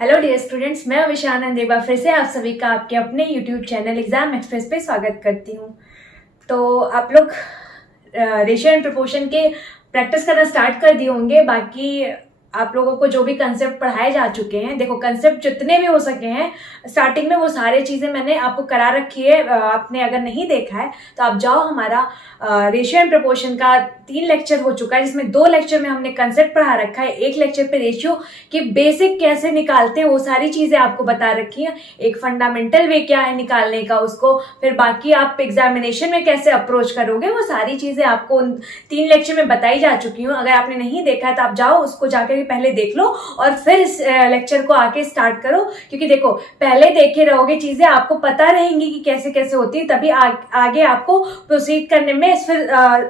Hello dear students, मैं अविशा आनंद एक बार फिर से आप सभी का आपके अपने यूट्यूब चैनल एग्जाम एक्सप्रेस पे स्वागत करती हूँ। तो आप लोग रेशियो एंड प्रोपोर्शन के प्रैक्टिस करना स्टार्ट कर दिए होंगे। बाकी आप लोगों को जो भी कंसेप्ट पढ़ाए जा चुके हैं, देखो कंसेप्ट जितने भी हो सके हैं स्टार्टिंग में वो सारे चीज़ें मैंने आपको करा रखी है। आपने अगर नहीं देखा है तो आप जाओ, हमारा रेशियो एंड प्रोपोर्शन का 3 लेक्चर हो चुका है, जिसमें 2 लेक्चर में हमने कंसेप्ट पढ़ा रखा है, 1 लेक्चर पे रेशियो की बेसिक कैसे निकालते हैं वो सारी चीज़ें आपको बता रखी हैं। एक फंडामेंटल वे क्या है निकालने का उसको, फिर बाकी आप एग्जामिनेशन में कैसे अप्रोच करोगे वो सारी चीज़ें आपको उन 3 लेक्चर में बताई जा चुकी हूँ। अगर आपने नहीं देखा है तो आप जाओ, उसको जाकर पहले देख लो और फिर इस लेक्चर को आके स्टार्ट करो। क्योंकि देखो पहले देखे रहोगे चीजें आपको पता रहेंगी कि कैसे कैसे होती है, तभी आगे आपको प्रोसीड करने में फिर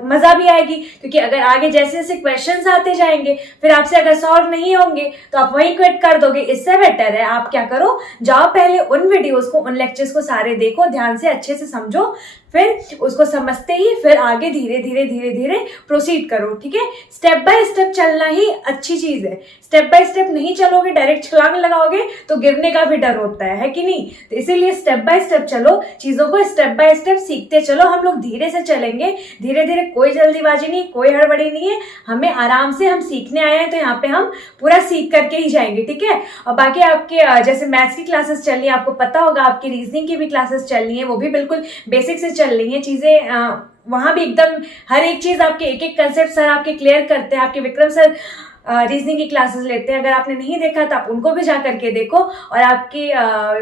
मजा भी आएगी। क्योंकि अगर आगे जैसे जैसे क्वेश्चंस आते जाएंगे फिर आपसे अगर सॉल्व नहीं होंगे तो आप वहीं क्विट कर दोगे। इससे बेटर है आप क्या करो, जाओ पहले उन वीडियोस को, उन लेक्चर्स को सारे देखो, ध्यान से अच्छे से समझो, फिर उसको समझते ही फिर आगे धीरे धीरे धीरे धीरे प्रोसीड करो। ठीक है, स्टेप बाय स्टेप चलना ही अच्छी चीज है। स्टेप बाय स्टेप नहीं चलोगे, डायरेक्ट छलांग लगाओगे तो गिरने का भी डर होता है कि नहीं। तो इसीलिए स्टेप बाय स्टेप चलो, चीजों को स्टेप बाय स्टेप सीखते चलो। हम लोग धीरे से चलेंगे, धीरे धीरे, कोई जल्दीबाजी नहीं, कोई हड़बड़ी नहीं है, हमें आराम से, हम सीखने आए हैं तो यहाँ पे हम पूरा सीख करके ही जाएंगे। ठीक है, और बाकी आपके जैसे मैथ्स की क्लासेस चल रही है, आपको पता होगा आपकी रीजनिंग की भी क्लासेस चल रही है, वो भी बिल्कुल बेसिक से चल रही है चीजें। वहां भी एकदम हर एक चीज आपके एक एक कंसेप्ट सर आपके क्लियर करते हैं। आपके विक्रम सर रीजनिंग की क्लासेस लेते हैं, अगर आपने नहीं देखा तो आप उनको भी जा करके देखो। और आपकी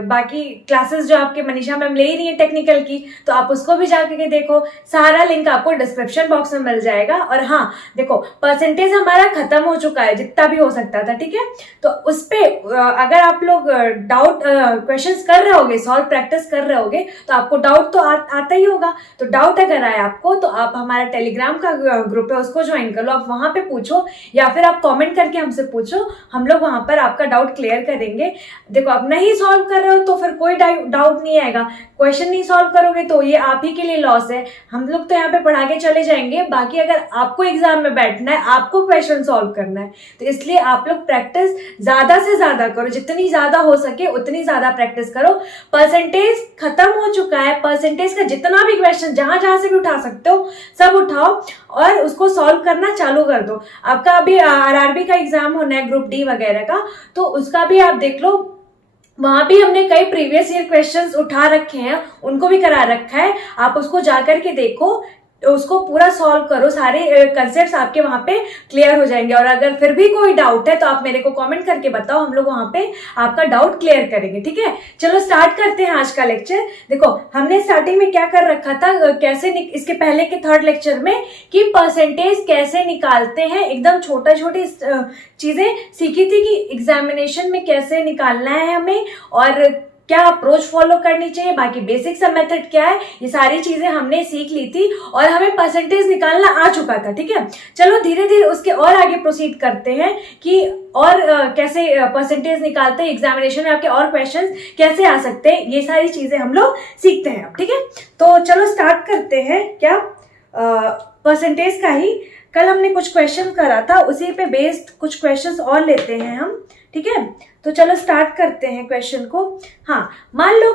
बाकी क्लासेस जो आपके मनीषा मैम ले रही है टेक्निकल की, तो आप उसको भी जा करके देखो। सारा लिंक आपको डिस्क्रिप्शन बॉक्स में मिल जाएगा। और हाँ देखो, परसेंटेज हमारा खत्म हो चुका है जितना भी हो सकता था। ठीक है, तो उस पे अगर आप लोग डाउट क्वेश्चंस कर रहे होगे, सॉल्व प्रैक्टिस कर रहे होगे, तो आपको डाउट तो आता ही होगा। तो डाउट अगर आए आपको तो आप हमारा टेलीग्राम का ग्रुप है उसको ज्वाइन कर लो, आप वहां पे पूछो या फिर आप कमेंट करके हमसे पूछो, हम लोग वहां पर आपका डाउट क्लियर करेंगे। देखो आप नहीं सॉल्व कर रहे हो तो फिर कोई डाउट नहीं आएगा, क्वेश्चन नहीं सॉल्व करोगे तो ये आप ही के लिए लॉस है। हम लोग तो यहाँ पे पढ़ा के चले जाएंगे, बाकी अगर आपको एग्जाम में बैठना है, आपको क्वेश्चन सॉल्व करना है, तो इसलिए आप लोग प्रैक्टिस ज्यादा से ज्यादा करो, जितनी ज्यादा हो सके उतनी ज्यादा प्रैक्टिस करो। परसेंटेज खत्म हो चुका है, परसेंटेज का जितना भी क्वेश्चन जहां जहां से भी उठा सकते हो सब उठाओ और उसको सॉल्व करना चालू कर दो। आपका अभी आरआरबी का एग्जाम होना है, ग्रुप डी वगैरह का, तो उसका भी आप देख लो, वहां भी हमने कई प्रीवियस ईयर क्वेश्चंस उठा रखे हैं, उनको भी करा रखा है। आप उसको जाकर के देखो, उसको पूरा सॉल्व करो, सारे कंसेप्ट्स आपके वहां पे क्लियर हो जाएंगे। और अगर फिर भी कोई डाउट है तो आप मेरे को कमेंट करके बताओ, हम लोग वहां पे आपका डाउट क्लियर करेंगे। ठीक है, चलो स्टार्ट करते हैं आज का लेक्चर। देखो हमने स्टार्टिंग में क्या कर रखा था, कैसे इसके पहले के 3rd लेक्चर में कि परसेंटेज कैसे निकालते हैं, एकदम छोटा छोटी चीजें सीखी थी कि एग्जामिनेशन में कैसे निकालना है हमें और क्या अप्रोच फॉलो करनी चाहिए, बाकी बेसिक सा मेथड क्या है, ये सारी चीजें हमने सीख ली थी और हमें परसेंटेज निकालना आ चुका था। ठीक है, चलो धीरे धीरे उसके और आगे प्रोसीड करते हैं कि और कैसे परसेंटेज निकालते हैं, एग्जामिनेशन में आपके और क्वेश्चंस कैसे आ सकते हैं, ये सारी चीजें हम लोग सीखते हैं अब। ठीक है, तो चलो स्टार्ट करते हैं। क्या परसेंटेज का ही कल हमने कुछ क्वेश्चन करा था, उसी पे बेस्ड कुछ क्वेश्चंस और लेते हैं हम। ठीक है, तो चलो स्टार्ट करते हैं क्वेश्चन को। हाँ, मान लो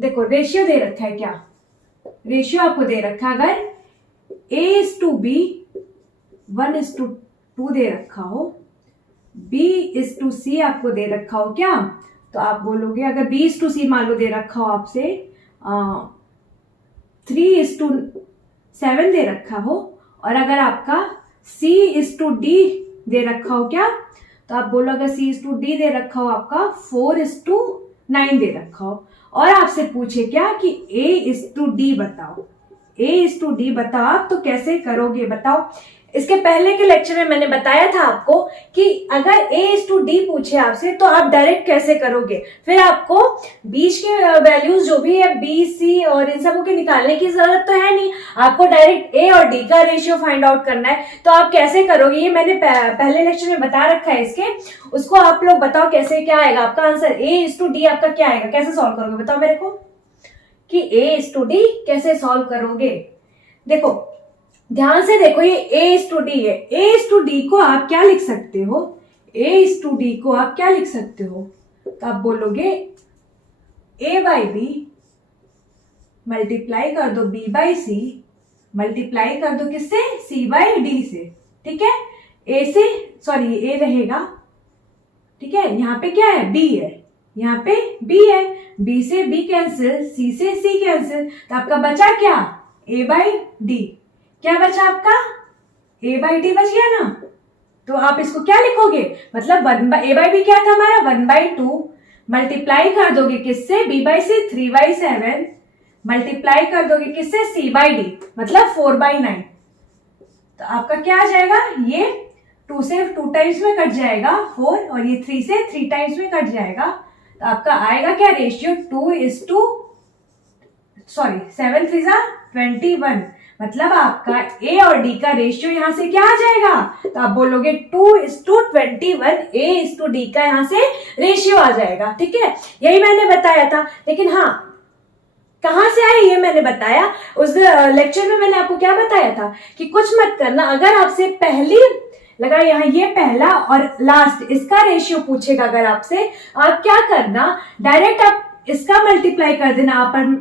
देखो रेशियो दे रखा है, क्या रेशियो आपको दे रखा है, अगर A:B 1:2 दे रखा हो, B:C आपको दे रखा हो क्या, तो आप बोलोगे, अगर B:C मान लो दे रखा हो आपसे 3:7 दे रखा हो, और अगर आपका C:D दे रखा हो क्या, तो आप बोलो अगर C:D दे रखा हो आपका 4:9 दे रखा हो, और आपसे पूछे क्या कि A:D बताओ, A:D बताओ आप तो कैसे करोगे बताओ। इसके पहले के लेक्चर में मैंने बताया था आपको कि अगर A:D पूछे आपसे तो आप डायरेक्ट कैसे करोगे, फिर आपको बीच के वैल्यूज जो भी है B, C और इन सबों के निकालने की जरूरत तो है नहीं, आपको डायरेक्ट A और D का रेशियो फाइंड आउट करना है। तो आप कैसे करोगे, ये मैंने पहले लेक्चर में बता रखा है इसके, उसको आप लोग बताओ कैसे, क्या आएगा आपका आंसर, A:D आपका क्या आएगा, कैसे सॉल्व करोगे बताओ मेरे को कि A:D कैसे सॉल्व करोगे। देखो ध्यान से देखो, ये A:D है, A:D को आप क्या लिख सकते हो, A:D को आप क्या लिख सकते हो, तो आप बोलोगे A बाई बी मल्टीप्लाई कर दो B बाई सी मल्टीप्लाई कर दो किससे, C बाई डी से। ठीक है, A से सॉरी A रहेगा, ठीक है, यहाँ पे क्या है B है, यहाँ पे B है, B से B कैंसिल, C से C कैंसिल, तो आपका बचा क्या, A बाई डी। क्या बचा आपका, A बाई डी बच गया ना। तो आप इसको क्या लिखोगे, मतलब A बाई बी क्या था हमारा 1/2 मल्टीप्लाई कर दोगे किससे, B बाई सी 3/7 मल्टीप्लाई कर दोगे किससे, C बाई डी, मतलब 4/9। तो आपका क्या आ जाएगा, ये 2 से 2 टाइम्स में कट जाएगा 4 और ये 3 से 3 टाइम्स में कट जाएगा। तो आपका आएगा क्या रेशियो 7 3 21, मतलब आपका A और D का रेशियो यहां से क्या आ जाएगा, तो आप बोलोगे 2:21 A:D का यहां से रेशियो आ जाएगा। ठीक है, यही मैंने बताया था। लेकिन हाँ, कहां से आए ये मैंने बताया, उस लेक्चर में मैंने आपको क्या बताया था कि कुछ मत करना, अगर आपसे पहली लगा यहाँ ये पहला और लास्ट इसका रेशियो पूछेगा अगर आपसे, आप क्या करना, डायरेक्ट आप इसका मल्टीप्लाई कर देना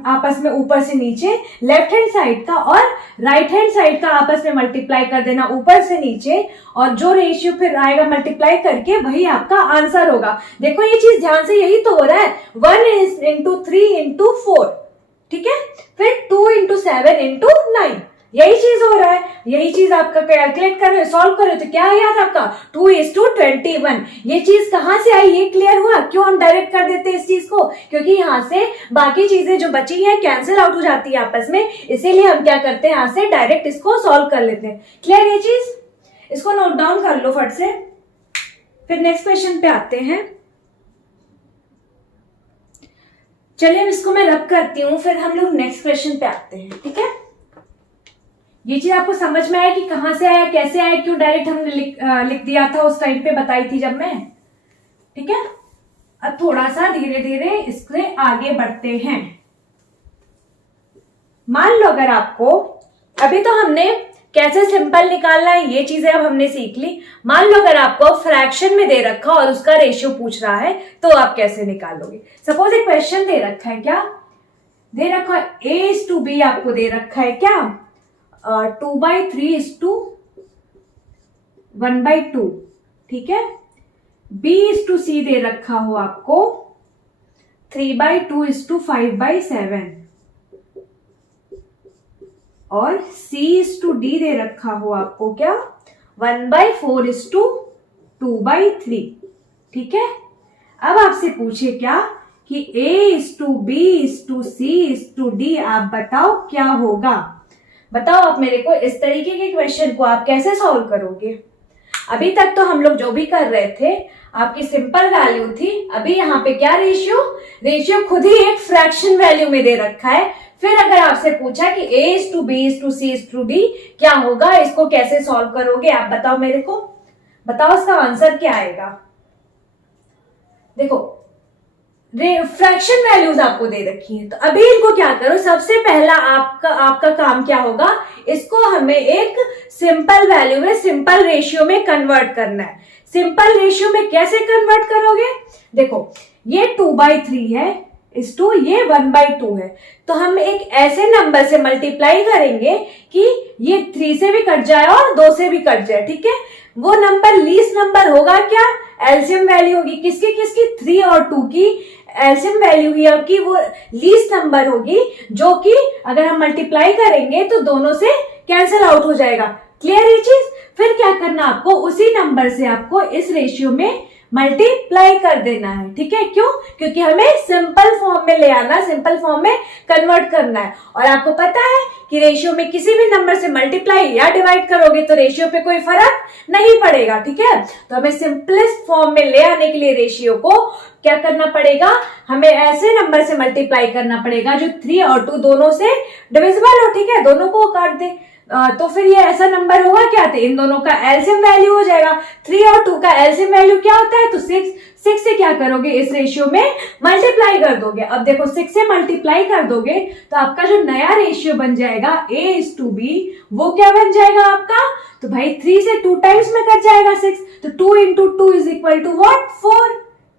आपस में ऊपर से नीचे, लेफ्ट हैंड साइड का और राइट हैंड साइड का आपस में मल्टीप्लाई कर देना ऊपर से नीचे, और जो रेशियो फिर आएगा मल्टीप्लाई करके वही आपका आंसर होगा। देखो ये चीज ध्यान से, यही तो हो रहा है, 1 × 3 × 4, ठीक है, फिर 2 × 7 × 9, यही चीज हो रहा है। यही चीज आपका कैलकुलेट कर रहे हो, सॉल्व कर रहे हो, तो क्या है आपका 2:21। ये चीज कहां से आई, ये क्लियर हुआ। क्यों हम डायरेक्ट कर देते हैं इस चीज को, क्योंकि यहाँ से बाकी चीजें जो बची हैं कैंसिल आउट हो जाती है आपस में, इसीलिए हम क्या करते हैं, यहाँ से डायरेक्ट इसको सॉल्व कर लेते हैं। क्लियर ये चीज, इसको नोट डाउन कर लो फट से। फिर नेक्स्ट क्वेश्चन पे आते हैं। चलिए इसको मैं रब करती हूँ, फिर हम लोग नेक्स्ट क्वेश्चन पे आते हैं। ठीक है, ये चीज आपको समझ में आया कि कहां से आया, कैसे आया, क्यों डायरेक्ट हमने लिख दिया था, उस टाइम पे बताई थी जब मैं। ठीक है, अब थोड़ा सा धीरे धीरे इससे आगे बढ़ते हैं। मान लो अगर आपको, अभी तो हमने कैसे सिंपल निकालना है ये चीजें अब हमने सीख ली। मान लो अगर आपको फ्रैक्शन में दे रखा और उसका रेशियो पूछ रहा है तो आप कैसे निकालोगे। सपोज एक क्वेश्चन दे रखा है, क्या दे रखा है, A:B आपको दे रखा है क्या, 2/3:1/2, ठीक है। B:C दे रखा हो आपको 3/2:5/7 और C:D दे रखा हो आपको क्या 1/4:2/3, ठीक है। अब आपसे पूछे क्या कि A:B:C:D, आप बताओ क्या होगा। बताओ आप मेरे को, इस तरीके के क्वेश्चन को आप कैसे सॉल्व करोगे। अभी तक तो हम लोग जो भी कर रहे थे आपकी सिंपल वैल्यू थी, अभी यहाँ पे क्या रेशियो खुद ही एक फ्रैक्शन वैल्यू में दे रखा है। फिर अगर आपसे पूछा कि A:B:C:D क्या होगा, इसको कैसे सॉल्व करोगे, आप बताओ मेरे को, बताओ इसका आंसर क्या आएगा। देखो फ्रैक्शन वैल्यूज आपको दे रखी है, तो अभी इनको क्या करो, सबसे पहला आपका काम क्या होगा, इसको हमें एक सिंपल वैल्यू में, सिंपल रेशियो में कन्वर्ट करना है। सिंपल रेशियो में कैसे कन्वर्ट करोगे, देखो ये 2/3 है, ये 1/2 है, तो हम एक ऐसे नंबर से मल्टीप्लाई करेंगे कि ये 3 से भी कट जाए और 2 से भी कट जाए, ठीक है। वो नंबर लीस्ट नंबर होगा क्या, एलसीएम वैल्यू होगी किसकी 3 और 2 की एलसीएम वैल्यू ही आपकी वो लीस्ट नंबर होगी, जो कि अगर हम मल्टीप्लाई करेंगे तो दोनों से कैंसिल आउट हो जाएगा। क्लियर ये चीज। फिर क्या करना, आपको उसी नंबर से आपको इस रेशियो में मल्टीप्लाई कर देना है, ठीक है। क्यों, क्योंकि हमें सिंपल फॉर्म में ले आना, सिंपल फॉर्म में कन्वर्ट करना है। और आपको पता है कि रेशियो में किसी भी नंबर से मल्टीप्लाई या डिवाइड करोगे तो रेशियो पे कोई फर्क नहीं पड़ेगा, ठीक है। तो हमें सिंपलेस्ट फॉर्म में ले आने के लिए रेशियो को क्या करना पड़ेगा, हमें ऐसे नंबर से मल्टीप्लाई करना पड़ेगा जो 3 और 2 दोनों से डिविजिबल हो, ठीक है, दोनों को काट दे। तो फिर ये ऐसा नंबर होगा क्या, तो इन दोनों का एलसीएम वैल्यू हो जाएगा। 3 और 2 का एलसीएम वैल्यू क्या होता है, तो 6 से क्या करोगे, इस रेशियो में मल्टीप्लाई कर दोगे। अब देखो 6 से मल्टीप्लाई कर दोगे तो आपका जो नया रेशियो बन जाएगा A:B, वो क्या बन जाएगा आपका, तो भाई 3 से 2 टाइम्स में कट जाएगा 6, तो 2 × 2 = what, 4।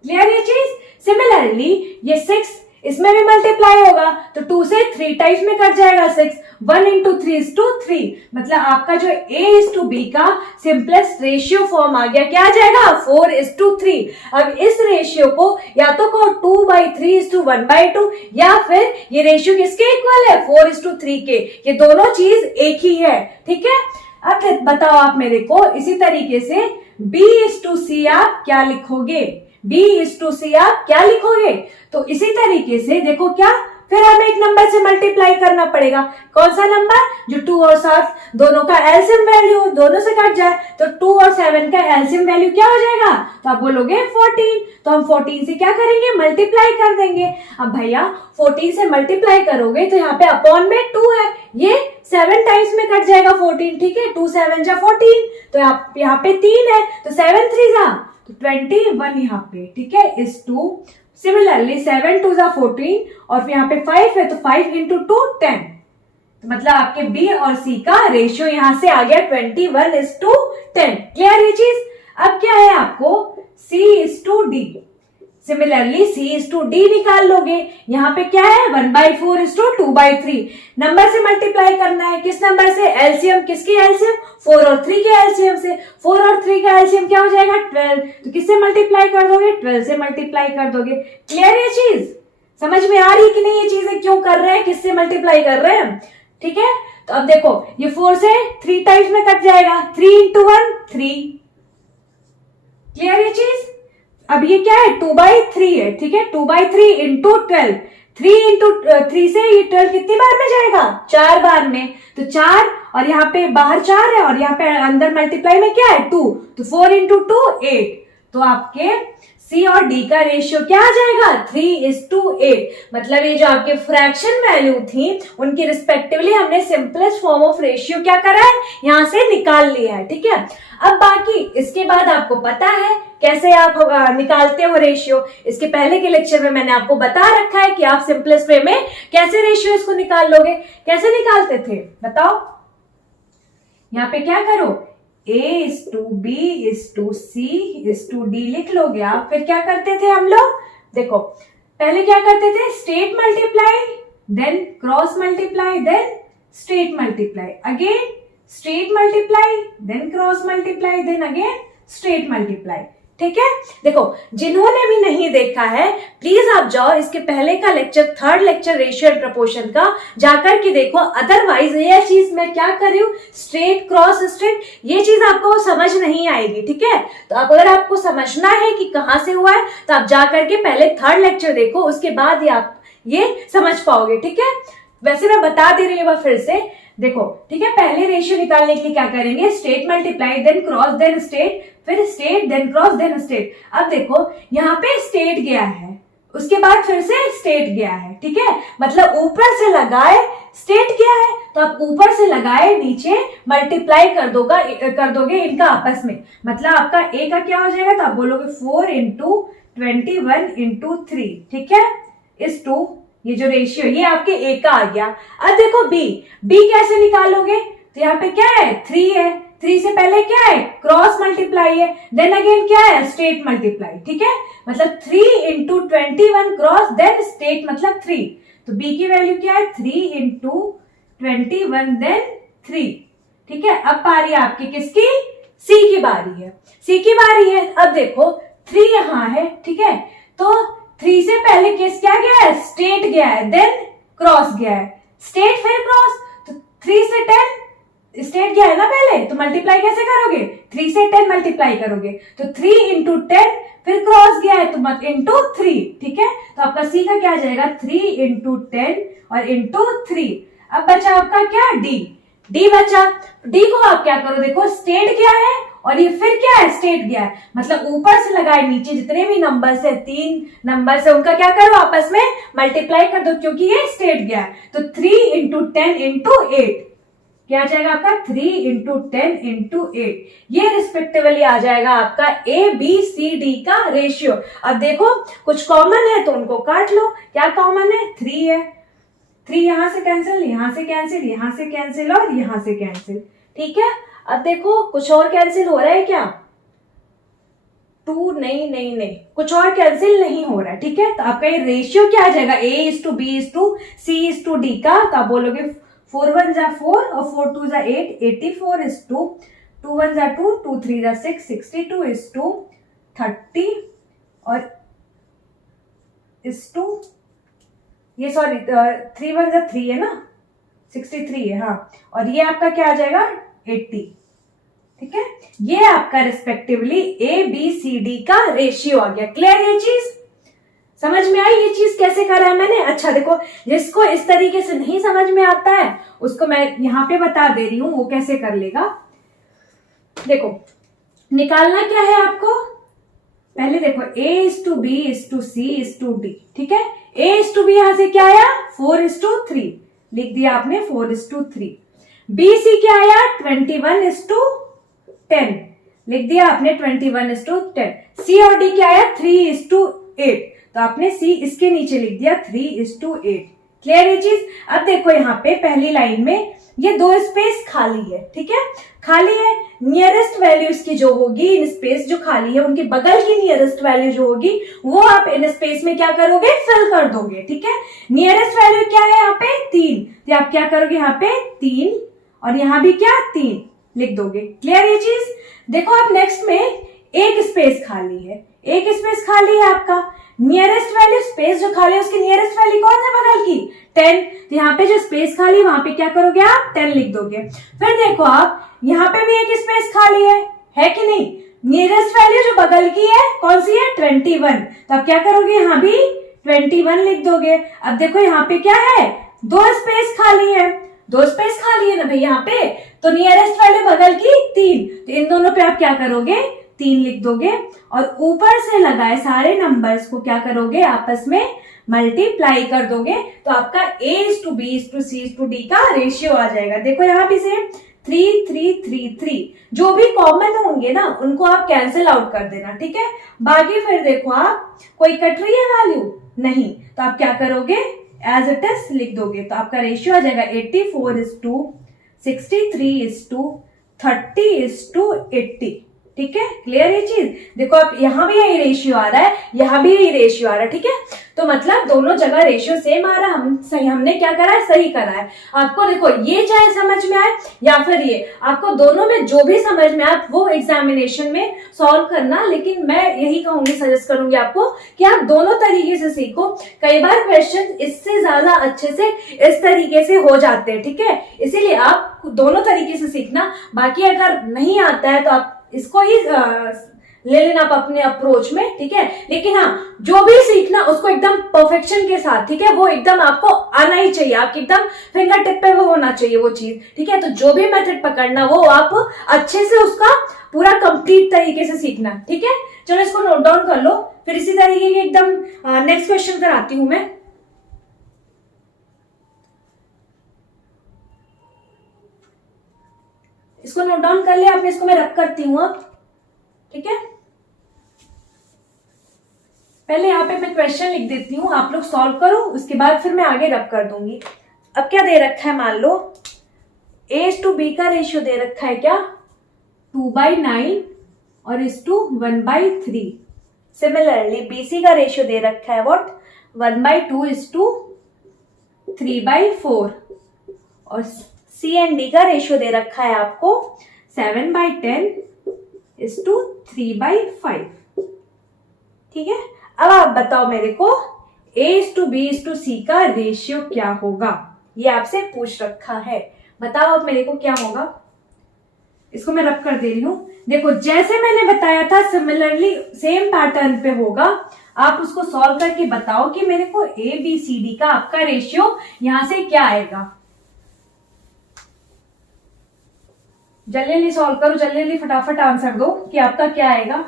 क्लियर ये चीज। सिमिलरली ये 6 इसमें भी मल्टीप्लाई होगा तो 2 से 3 टाइम्स में कट जाएगा 6। 1 into 3 is to 3, मतलब आपका जो A is to B का सिंपलेस्ट रेशियो फॉर्म आ गया। क्या आ जाएगा? 4 is to 3। अब इस रेशियो को या तो कहो 2/3 is to 1/2, या फिर ये रेशियो किसके इक्वल है? 4 is to 3 के। ये दोनों चीज एक ही है, ठीक है। अब बताओ आप मेरे को, इसी तरीके से B is to C आप क्या लिखोगे? B is to C आप क्या लिखोगे? तो इसी तरीके से देखो क्या, फिर हमें एक नंबर से मल्टीप्लाई करना पड़ेगा। कौन सा नंबर? जो 2 और 7 दोनों का एलसीएम वैल्यू दोनों से कट जाए, तो 2 और 7 का एलसीएम वैल्यू क्या हो जाएगा? तो आप बोलोगे 14। तो हम 14 से क्या करेंगे? मल्टीप्लाई कर देंगे। अब भैया 14 से मल्टीप्लाई करोगे तो यहाँ पे अपॉन में 2 है, ये 7 टाइम्स में कट जाएगा 14, ठीक है। 2 7 जा 14, तो यहाँ पे 3 है, तो 7 3 जा तो 21 यहाँ पे, ठीक है, इस 2। सिमिलरली 7 2 जा 14 और फिर यहाँ पे 5 है, तो 5 into 2 10। तो मतलब आपके बी और सी का रेशियो यहां से आ गया 21:10। क्लियर ये चीज। अब क्या है आपको? C/D। सिमिलरली C/D निकाल लोगे। यहाँ पे क्या है? 1/4:2/3। नंबर से मल्टीप्लाई करना है। किस नंबर से? एलसीएम। किसकी एलसीएम? 4 और 3 के एलसीएम से। 4 और 3 का एलसीएम क्या हो जाएगा? 12। तो किससे मल्टीप्लाई कर दोगे? 12 से मल्टीप्लाई कर दोगे। क्लियर ये चीज? समझ में आ रही कि नहीं? ये चीजें क्यों कर रहे हैं, किससे मल्टीप्लाई कर रहे हैं, ठीक है। तो अब देखो ये 4 से 3 टाइम्स में कट जाएगा। 3 into 1 3। क्लियर ये चीज। अब ये क्या है? 2/3 है, ठीक है। 2/3 into 12। 3 into 3 से ये 12 कितनी बार में जाएगा? 4 बार में। तो 4 और यहाँ पे बाहर 4 है और यहाँ पे अंदर मल्टीप्लाई में क्या है? 2। तो 4 into 2 8। तो आपके C और D का रेशियो क्या आ जाएगा? 3:8। मतलब ये जो आपके फ्रैक्शन वैल्यू थी उनकी रिस्पेक्टिवली हमने सिंपलेस्ट फॉर्म ऑफ रेशियो क्या करा है? यहां से निकाल लिया है, ठीक है। अब बाकी इसके बाद आपको पता है कैसे आप निकालते हो रेशियो। इसके पहले के लेक्चर में मैंने आपको बता रखा है कि आप सिंपलेस्ट वे में कैसे रेशियो इसको निकाल लोगे। कैसे निकालते थे बताओ? यहाँ पे क्या करो? A/B/C/D लिख लोगे आप। फिर क्या करते थे हम लोग? देखो पहले क्या करते थे? Straight multiply, then cross multiply, then straight multiply, again straight multiply, then cross multiply, then again straight multiply, ठीक है। देखो जिन्होंने भी नहीं देखा है प्लीज आप जाओ इसके पहले का lecture, third lecture ratio and proportion का, जाकर के देखो। अदरवाइज ये चीज मैं क्या कर रही हूँ, स्ट्रेट क्रॉस स्ट्रेट, ये चीज आपको समझ नहीं आएगी, ठीक है। तो अगर आपको समझना है कि कहां से हुआ है तो आप जाकर के पहले थर्ड लेक्चर देखो, उसके बाद ही आप ये समझ पाओगे, ठीक है। वैसे मैं बता दे रही हूँ फिर से, देखो ठीक है। पहले रेशियो निकालने के लिए क्या करेंगे? State multiply, then cross, then state, फिर state, then cross, then state. अब देखो यहाँ पे स्टेट गया है, उसके बाद फिर से स्टेट गया है, ठीक है। मतलब ऊपर से लगाए स्टेट गया है तो आप ऊपर से लगाए नीचे मल्टीप्लाई कर दोगे इनका आपस में। मतलब आपका ए का क्या हो जाएगा? तो आप बोलोगे 4 into 21 into 3, ठीक है, इस 2। ये जो रेशियो ये आपके ए का आ गया। अब देखो बी कैसे निकालोगे? तो यहाँ पे क्या है? 3 है। 3 से पहले क्या है? क्रॉस मल्टीप्लाई है, देन अगेन क्या है? स्टेट मल्टीप्लाई, ठीक है। मतलब 3 into 21 क्रॉस देन स्टेट मतलब 3। तो बी की वैल्यू क्या है? 3 into 21 देन 3, ठीक है। अब बारी आपकी किसकी? सी की बारी है। सी की बारी है। अब देखो 3 यहां है, ठीक है। तो 3 से पहले किस क्या गया है? स्टेट गया है, देन क्रॉस गया है, स्टेट फिर क्रॉस। तो 3 से 10 स्टेट गया है ना पहले, तो मल्टीप्लाई कैसे करोगे? 3 से 10 मल्टीप्लाई करोगे। तो 3 into 10 फिर क्रॉस गया है तो मत into 3, ठीक है। तो आपका सी का क्या आ जाएगा? 3 into 10 और into 3। अब बचा आपका क्या? डी बचा। डी को आप क्या करो? देखो स्टेट गया है और ये फिर क्या है? स्टेट गया है। मतलब ऊपर से लगाए नीचे जितने भी नंबर्स है, 3 नंबर्स है, उनका क्या करो? आपस में मल्टीप्लाई कर दो क्योंकि ये स्टेट गया है। तो 3 into 10 into 8 क्या आ जाएगा आपका? 3 into 10 into 8। ये रिस्पेक्टिवली आ जाएगा आपका A/B/C/D का रेशियो। अब देखो कुछ कॉमन है तो उनको काट लो। क्या कॉमन है? 3 है। 3 यहां से कैंसिल, यहां से कैंसिल, यहां से कैंसिल और यहां से कैंसिल, ठीक है। अब देखो कुछ और कैंसिल हो रहा है क्या? 2 नहीं नहीं नहीं, कुछ और कैंसिल नहीं हो रहा है, ठीक है। तो आपका ये रेशियो क्या आ जाएगा, A:B:C:D का। तो आप बोलोगे 4 1 जा 4 और 4 2 जा 8, 84:2, 2 1 जा 2, 2 3 जा 6, 62:30 और ये सॉरी 3 1 जा 3 है ना, 63 है, हाँ। और ये आपका क्या आ जाएगा 80, ठीक है। ये आपका रिस्पेक्टिवली ABCD का रेशियो आ गया। क्लियर ये चीज समझ में आई, ये चीज कैसे करा है मैंने। अच्छा देखो, जिसको इस तरीके से नहीं समझ में आता है उसको मैं यहाँ पे बता दे रही हूं वो कैसे कर लेगा। देखो निकालना क्या है आपको, पहले देखो A:B:C:D, ठीक है। A:B यहां से क्या आया 4:3, लिख दिया आपने 4:3। BC क्या आया 21:10, लिख दिया आपने 21:10। C और D क्या आया 3:8, तो आपने C इसके नीचे लिख दिया 3:8। क्लियर ये चीज। अब देखो यहाँ पे पहली लाइन में ये 2 स्पेस खाली है, ठीक है, खाली है। नियरेस्ट वैल्यू इसकी जो होगी, इन स्पेस जो खाली है उनकी बगल की नियरेस्ट वैल्यू जो होगी वो आप इन स्पेस में क्या करोगे, फिल कर दोगे, ठीक है। नियरेस्ट वैल्यू क्या है यहाँ पे 3, तो आप क्या करोगे यहाँ पे 3 और यहाँ भी क्या 3 लिख दोगे। क्लियर ये चीज। देखो आप नेक्स्ट में एक स्पेस खाली है, एक स्पेस खाली है आपका। नियरेस्ट वैल्यू स्पेस जो खाली है उसकी नियरेस्ट वैल्यू कौन है बगल की 10, तो यहाँ पे जो स्पेस खाली है वहां पे क्या करोगे आप 10 लिख दोगे। फिर देखो आप यहाँ पे भी एक स्पेस खाली है कि नहीं। नियरेस्ट वैल्यू जो बगल की है कौन सी है 21, तो आप क्या करोगे यहाँ भी 21 लिख दोगे। अब देखो यहाँ पे क्या है 2 स्पेस खाली है, 2 स्पेस खाली है ना भाई यहाँ पे, तो नियरेस्ट वैल्यू बगल की 3, तो इन दोनों पे आप क्या करोगे 3 लिख दोगे और ऊपर से लगाए सारे नंबर्स को क्या करोगे आपस में मल्टीप्लाई कर दोगे, तो आपका A:B:C:D का रेशियो आ जाएगा। देखो यहाँ पे से 3 3 3 3 जो भी कॉमन होंगे ना उनको आप कैंसिल आउट कर देना, ठीक है। बाकी फिर देखो आप कोई कट रही है वैल्यू नहीं, तो आप क्या करोगे एज इट इज लिख दोगे, तो आपका रेशियो आ जाएगा 84:63:30:30:80, ठीक है। क्लियर ये चीज। देखो आप यहाँ भी यही रेशियो आ रहा है, यहाँ भी यही रेशियो आ रहा है, ठीक है। तो मतलब दोनों जगह रेशियो सेम आ रहा है, हमने क्या करा है सही करा है। आपको देखो ये चाहे समझ में आए या फिर ये, आपको दोनों में जो भी समझ में आए वो एग्जामिनेशन में सॉल्व करना। लेकिन मैं यही कहूंगी, सजेस्ट करूंगी आपको कि आप दोनों तरीके से सीखो। कई बार क्वेश्चन इससे ज्यादा अच्छे से इस तरीके से हो जाते हैं, ठीक है। इसीलिए आप दोनों तरीके से सीखना। बाकी अगर नहीं आता है तो आप इसको ही ले लेना आप अपने अप्रोच में, ठीक है। लेकिन हाँ जो भी सीखना उसको एकदम परफेक्शन के साथ, ठीक है, वो एकदम आपको आना ही चाहिए, आपकी एकदम फिंगर टिप पे वो होना चाहिए वो चीज, ठीक है। तो जो भी मेथड पकड़ना वो आप अच्छे से उसका पूरा कंप्लीट तरीके से सीखना, ठीक है। चलो इसको नोट डाउन कर लो, फिर इसी तरीके के एकदम नेक्स्ट क्वेश्चन कराती हूं मैं। इसको नोट डाउन कर लिया आपने, इसको मैं रब करती हूं अब, ठीक है। पहले यहाँ पे मैं क्वेश्चन लिख देती हूँ, आप लोग सॉल्व करो, उसके बाद फिर मैं आगे रब कर दूंगी। अब क्या दे रखा है, मान लो A:B का रेशियो दे रखा है क्या 2/9 और 1/3। सिमिलरली BC का रेशियो दे रखा है व्हाट 1/2 3/4 और C एंड D का रेशियो दे रखा है आपको 7/10 3/5, ठीक है। अब आप बताओ मेरे को A:B:C का रेशियो क्या होगा, ये आपसे पूछ रखा है। बताओ अब मेरे को क्या होगा। इसको मैं रब कर दे रही हूं। देखो जैसे मैंने बताया था सिमिलरली सेम पैटर्न पे होगा, आप उसको सॉल्व करके बताओ कि मेरे को ABCD का आपका रेशियो यहां से क्या आएगा। जल्दी जल्दी सॉल्व करो, जल्दी जल्दी फटाफट आंसर दो कि आपका क्या आएगा।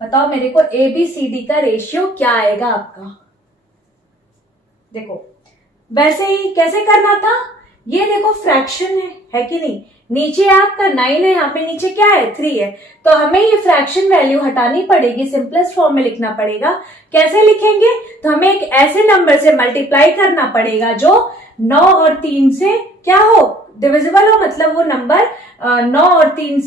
बताओ मेरे को ABCD का रेशियो क्या आएगा आपका। देखो वैसे ही कैसे करना था, ये देखो फ्रैक्शन है कि नहीं, नीचे आपका 9 है, यहाँ पे नीचे क्या है 3 है, तो हमें ये फ्रैक्शन वैल्यू हटानी पड़ेगी, सिंपलेस्ट फॉर्म में लिखना पड़ेगा। कैसे लिखेंगे, तो हमें एक ऐसे नंबर से मल्टीप्लाई करना पड़ेगा जो 9 और 3 से क्या हो डिविजिबल हो मतलब वो नंबर 9 और 3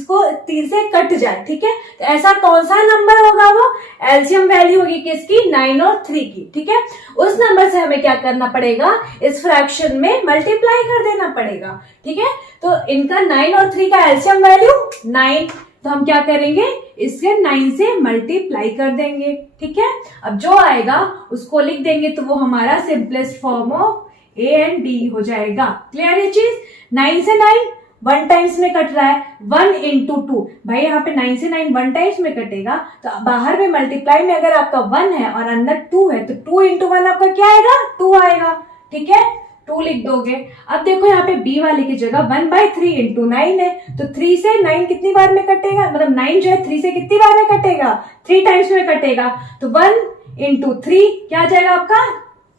से कट जाए, ठीक है। तो ऐसा कौन सा नंबर होगा, वो एलसीएम वैल्यू होगी किसकी, 9 और 3 की, ठीक है। उस नंबर से हमें क्या करना पड़ेगा, इस फ्रैक्शन में मल्टीप्लाई कर देना पड़ेगा, ठीक है। तो इनका 9 और 3 का एलसीएम वैल्यू 9, तो हम क्या करेंगे, इसके 9 से मल्टीप्लाई कर देंगे, ठीक है। अब जो आएगा उसको लिख देंगे, तो वो हमारा simplest form of A and D हो जाएगा। क्लियर ये चीज। 9 से 9 1 टाइम्स में कट रहा है, 1 into 2, भाई यहाँ पे 9 से 9 1 टाइम्स में कटेगा, तो बाहर में मल्टीप्लाई में अगर आपका 1 है और अंदर 2 है, तो 2 into 1 आपका क्या आएगा, 2 आएगा, ठीक है। 2 लिख दोगे। अब देखो यहाँ पे बी वाले की जगह 1/3 into 9 है, तो 3 से 9 कितनी बार में कटेगा, मतलब 9 जो है 3 से कितनी बार में कटेगा, 3 टाइम्स में कटेगा, तो 1 into 3 क्या आ जाएगा आपका,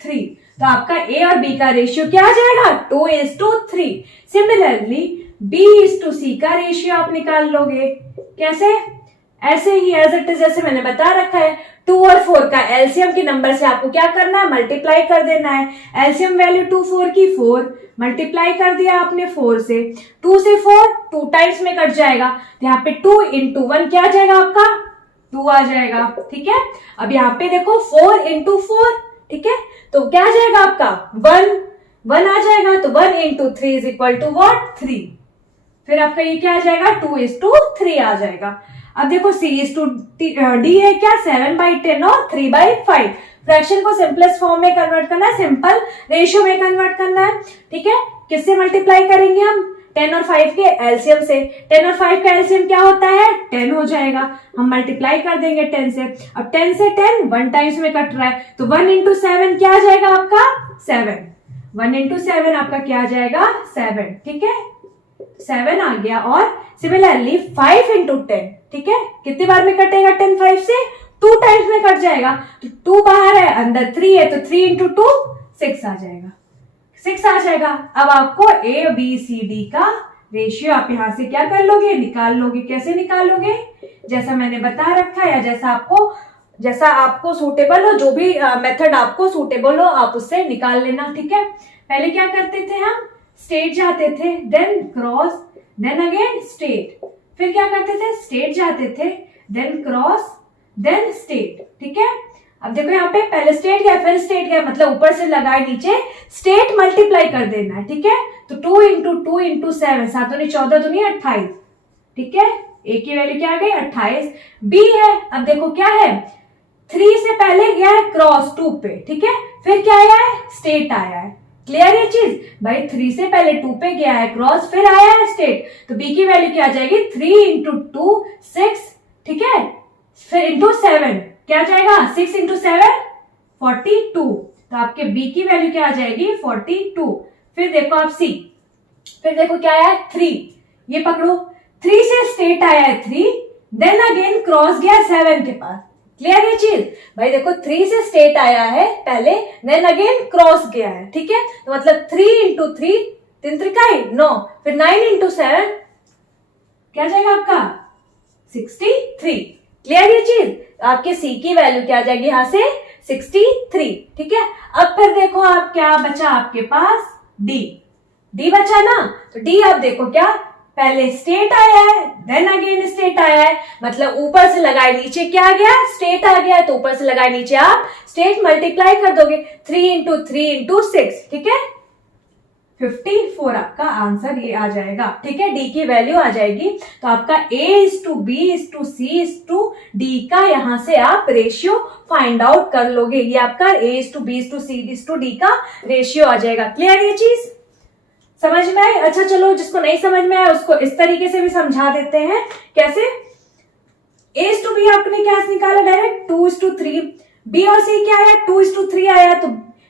3। तो आपका ए और बी का रेशियो क्या आ जाएगा, 2:3। सिमिलरली B/C का रेशियो आप निकाल लोगे, कैसे, ऐसे ही एज इट इज, जैसे मैंने बता रखा है। 2 और 4 का एलसीएम के नंबर से आपको क्या करना है, मल्टीप्लाई कर देना है। एलसीएम वैल्यू 2 4 की 4, मल्टीप्लाई कर दिया आपने 4 से, 2 से 4 2 टाइम्स में कट जाएगा, तो यहाँ पे 2 into 1 क्या आ जाएगा आपका, 2 आ जाएगा, ठीक है। अब यहाँ पे देखो 4 into 4, ठीक है, तो क्या आ जाएगा आपका 1 आ जाएगा, तो 1 into 3 is equal to what, 3। फिर आपका ये क्या आ जाएगा, 2:3 आ जाएगा। अब देखो C/D है क्या, 7/10 और 3/5। फ्रैक्शन को सिंपलेस्ट फॉर्म में कन्वर्ट करना है, सिंपल रेशियो में कन्वर्ट करना है, ठीक है। किससे मल्टीप्लाई करेंगे हम, 10 और 5 के एलसीएम से। 10 और 5 का एलसीएम क्या होता है, 10 हो जाएगा, हम मल्टीप्लाई कर देंगे 10 से। अब 10 से 10 1 टाइम्स में कट रहा है, तो 1 into 7 क्या आ जाएगा आपका, 7। 1 into 7 आपका क्या आ जाएगा, 7, ठीक है, 7 आ गया। और सिमिलरली 5 into 10, ठीक है, कितनी बार में कटेगा 10 5 से, 2 टाइम्स में कट जाएगा, तो 2 बाहर है अंदर 3 है, तो 3 into 2 6 आ जाएगा, 6 आ जाएगा। अब आपको ए बी सी डी का रेशियो आप यहां से क्या कर लोगे, निकाल लोगे। कैसे निकालोगे, जैसा मैंने बता रखा है, या जैसा आपको सूटेबल हो, जो भी मेथड आपको सूटेबल हो आप उससे निकाल लेना, ठीक है। पहले क्या करते थे हम, स्टेट जाते थे, then cross, then again straight, फिर क्या करते थे, स्टेट जाते थे, देन क्रॉस, देन स्टेट, ठीक है। अब देखो यहाँ पे पहले स्टेट गया फिर स्टेट गया, मतलब ऊपर से लगाए नीचे स्टेट मल्टीप्लाई कर देना है, ठीक है। तो 2 into 2 into 7, 7 दूनी 14 दूनी 28, ठीक है। ए की वैल्यू क्या आ गई, 28। बी है, अब देखो क्या है, 3 से पहले गया है क्रॉस 2 पे, ठीक है, फिर क्या आया है, स्टेट आया है। क्लियर ये चीज, भाई 3 से पहले 2 पे गया है क्रॉस, फिर आया है स्टेट, तो बी की वैल्यू क्या आ जाएगी, 3 into 2 6, ठीक है, फिर इंटू 7 क्या जाएगा, 6 into 7 42, तो आपके बी की वैल्यू क्या आ जाएगी, 42। फिर देखो आप सी, फिर देखो क्या आया है 3, ये पकड़ो, 3 से स्टेट आया है 3, देन अगेन क्रॉस गया 7 के पास। क्लियर ये चीज, भाई देखो 3 से स्टेट आया है पहले, देन अगेन क्रॉस गया है, ठीक है, तो मतलब 3 into 3 3 त्रिकाई 9, फिर 9 into 7 क्या जाएगा आपका 63। क्लियर ये चीज, आपके सी की वैल्यू क्या आ जाएगी यहां से 63, ठीक है। अब फिर देखो आप क्या बचा आपके पास, डी बचा ना, तो डी आप देखो क्या, पहले स्टेट आया है, देन अगेन स्टेट आया है, मतलब ऊपर से लगाए नीचे क्या आ गया, स्टेट आ गया, तो ऊपर से लगाए नीचे आप स्टेट मल्टीप्लाई कर दोगे, 3 into 3 into 6, ठीक है, 54 आपका आंसर ये आ जाएगा, ठीक है। डी की वैल्यू आ जाएगी, तो आपका A/B/C/D का यहां से आप रेशियो फाइंड आउट कर लोगे, ये आपका A/B/C/D का रेशियो आ जाएगा। क्लियर ये चीज, समझ में आई। अच्छा चलो, जिसको नहीं समझ में आया उसको इस तरीके से भी समझा देते हैं, कैसे, A/B आपने क्या निकाला डायरेक्ट 2:3, बी और सी क्या आया 2:3 आया, तो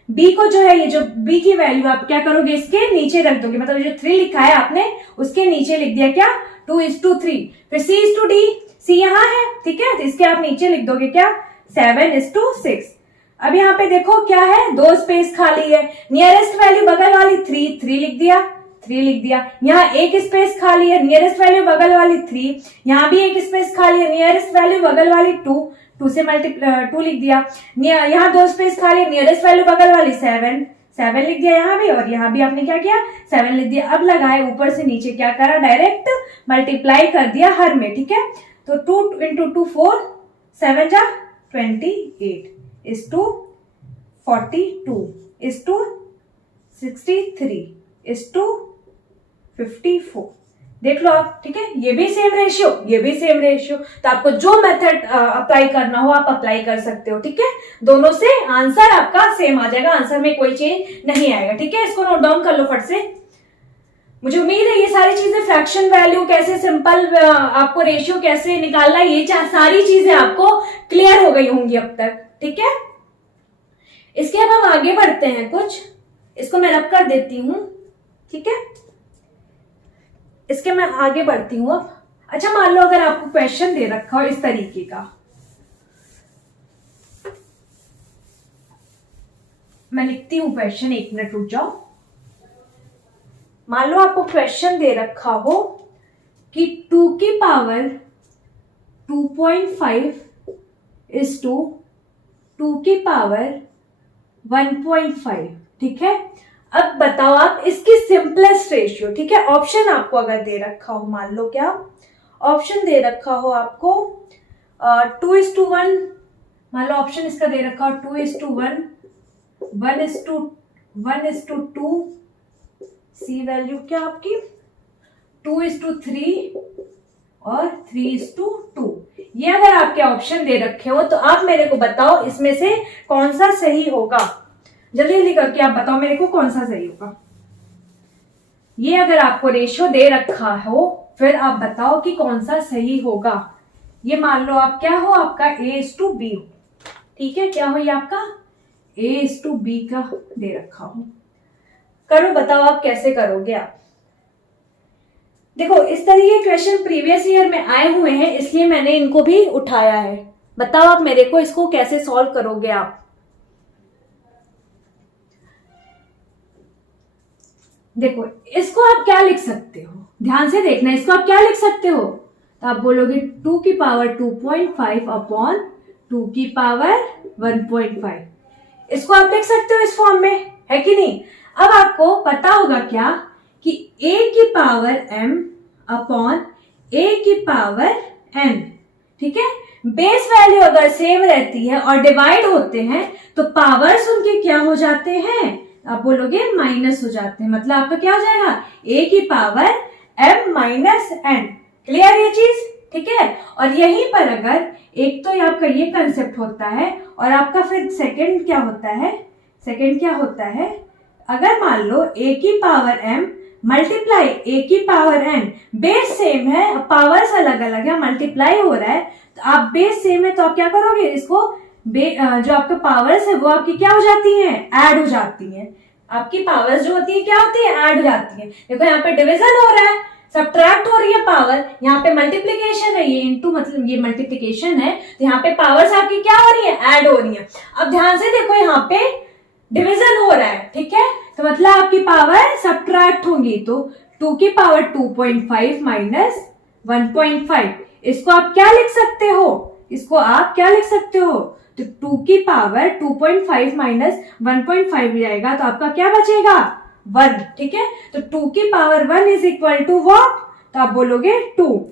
बी को जो है, ये जो बी की वैल्यू आप क्या करोगे, इसके नीचे रख दोगे, मतलब जो 3 लिखा है आपने उसके नीचे लिख दिया क्या 2:3, फिर C/D, सी यहाँ है, ठीक है, तो इसके आप नीचे लिख दोगे क्या 7:6। अब यहाँ पे देखो क्या है, 2 स्पेस खाली है, नियरेस्ट वैल्यू बगल वाली 3 लिख दिया, 3 लिख दिया, यहाँ एक स्पेस खाली है, नियरेस्ट वैल्यू बगल वाली 3, यहाँ भी एक स्पेस खाली है, नियरेस्ट वैल्यू बगल वाली 2 से 2 लिख दिया, यहाँ 2 स्पेस खाली है, नियरेस्ट वैल्यू बगल वाली 7 7 लिख दिया यहाँ भी, और यहाँ भी आपने क्या किया 7 लिख दिया। अब लगाए ऊपर से नीचे क्या करा, डायरेक्ट मल्टीप्लाई कर दिया हर में, ठीक है। तो 2 into 2 4, 7 जा 28 is to 42 is to 63 is to 54। देख लो आप, ठीक है, ये भी सेम रेशियो, ये भी सेम रेशियो। तो आपको जो मेथड अप्लाई करना हो आप अप्लाई कर सकते हो, ठीक है। दोनों से आंसर आपका सेम आ जाएगा, आंसर में कोई चेंज नहीं आएगा, ठीक है। इसको नोट डाउन कर लो फट से। मुझे उम्मीद है ये सारी चीजें, फ्रैक्शन वैल्यू कैसे सिंपल, आपको रेशियो कैसे निकालना है, ये सारी चीजें आपको क्लियर हो गई होंगी अब तक, ठीक है। इसके अब हम आगे बढ़ते हैं कुछ, इसको मैं रब कर देती हूं, ठीक है। इसके मैं आगे बढ़ती हूं अब। अच्छा, मान लो अगर आपको क्वेश्चन दे रखा हो इस तरीके का, मैं लिखती हूं क्वेश्चन, 1 मिनट रुक जाओ। मान लो आपको क्वेश्चन दे रखा हो कि 2 की पावर 2.5 is to 2 की पावर 1.5, ठीक है। अब बताओ आप इसकी सिंपलेस्ट रेशियो, ठीक है। ऑप्शन आपको अगर दे रखा हो, मान लो क्या ऑप्शन दे रखा हो आपको 2:1, मान लो ऑप्शन इसका दे रखा हो 2:1, 1:2, सी वैल्यू क्या आपकी 2:3 और 3:2। ये अगर आपके ऑप्शन दे रखे हो तो आप मेरे को बताओ इसमें से कौन सा सही होगा। जल्दी जल्दी करके आप बताओ मेरे को कौन सा सही होगा। ये अगर आपको रेशियो दे रखा हो फिर आप बताओ कि कौन सा सही होगा। ये मान लो आप क्या हो, आपका A:B हो, ठीक है। क्या हो ये आपका A:B का दे रखा हो। करो, बताओ आप कैसे करोगे। आप देखो इस तरह के क्वेश्चन प्रीवियस ईयर में आए हुए हैं, इसलिए मैंने इनको भी उठाया है। बताओ आप मेरे को इसको कैसे सॉल्व करोगे। आप देखो इसको आप क्या लिख सकते हो, ध्यान से देखना, इसको आप क्या लिख सकते हो। तो आप बोलोगे 2 की पावर 2.5 अपॉन 2 की पावर 1.5। इसको आप लिख सकते हो इस फॉर्म में, है कि नहीं। अब आपको पता होगा क्या कि a की पावर m अपॉन a की पावर n, ठीक है। बेस वैल्यू अगर सेम रहती है और डिवाइड होते हैं तो पावर्स उनके क्या हो जाते हैं, आप बोलोगे माइनस हो जाते हैं। मतलब आपका क्या हो जाएगा a की power m minus n। Clear ये चीज, ठीक है। और यहीं पर अगर एक तो आपका ये कंसेप्ट होता है और आपका फिर सेकंड क्या होता है, अगर मान लो a की पावर m मल्टीप्लाई a की पावर n, बेस सेम है, पावर्स अलग अलग है, मल्टीप्लाई हो रहा है, तो आप बेस सेम है तो आप क्या करोगे, इसको जो आपके पावर्स है वो आपकी क्या हो जाती हैं, ऐड हो जाती हैं। आपकी पावर्स जो होती है क्या होती है, ऐड हो जाती है। देखो यहाँ पे डिविजन हो रहा है, सब्ट्रैक्ट हो रही है पावर, यहाँ पे मल्टीप्लीकेशन है, ये इनटू मतलब ये मल्टीप्लीकेशन है, तो यहाँ पे पावर्स आपकी क्या हो रही है, ऐड हो रही है। अब ध्यान से देखो यहाँ पे डिविजन हो रहा है, ठीक है, तो मतलब आपकी पावर सब्ट्रैक्ट होंगी, तो 2 की पावर 2.5 माइनस 1.5, इसको आप क्या लिख सकते हो, तो 2 की पावर 2.5 माइनस 1.5 जाएगा तो आपका क्या बचेगा 1, ठीक है। तो 2 की power 1 is equal to what, तो आप बोलोगे 2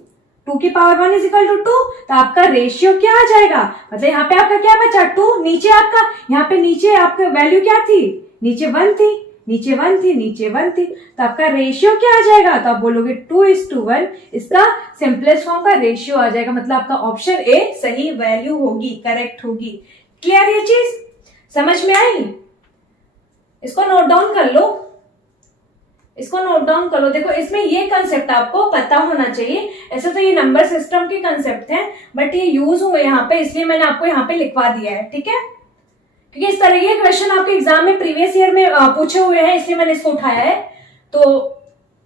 की पावर 1 इज इक्वल टू 2, तो आपका रेशियो क्या आ जाएगा, मतलब यहाँ पे आपका क्या बचा 2, नीचे आपका यहाँ पे नीचे आपका वैल्यू क्या थी, नीचे 1 थी, तो आपका रेशियो क्या आ जाएगा, तो आप बोलोगे 2:1, इसका सिंपलेस्ट फॉर्म का रेशियो आ जाएगा। मतलब आपका ऑप्शन ए सही वैल्यू होगी, करेक्ट होगी। क्लियर ये चीज समझ में आई। इसको नोट डाउन कर लो, देखो इसमें ये कंसेप्ट आपको पता होना चाहिए। ऐसे तो ये नंबर सिस्टम के कंसेप्ट हैं, बट ये यूज हुए यहाँ पे, इसलिए मैंने आपको यहाँ पे लिखवा दिया है, ठीक है। क्योंकि इस तरह के क्वेश्चन आपके एग्जाम में प्रीवियस ईयर में पूछे हुए हैं, इसलिए मैंने इसको उठाया है। तो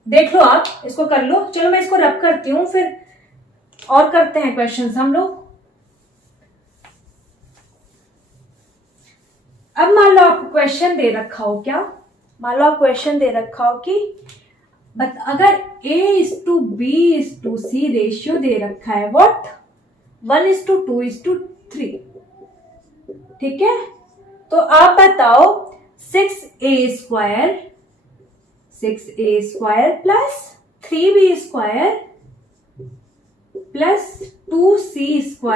देख लो आप, इसको कर लो। चलो मैं इसको रब करती हूँ, फिर और करते हैं क्वेश्चन हम लोग। अब मान लो आपको क्वेश्चन दे रखा हो कि अगर A:B:C रेशियो दे रखा है, व्हाट 1:2:3, ठीक है। तो आप बताओ 6a² plus 3b² plus 2c²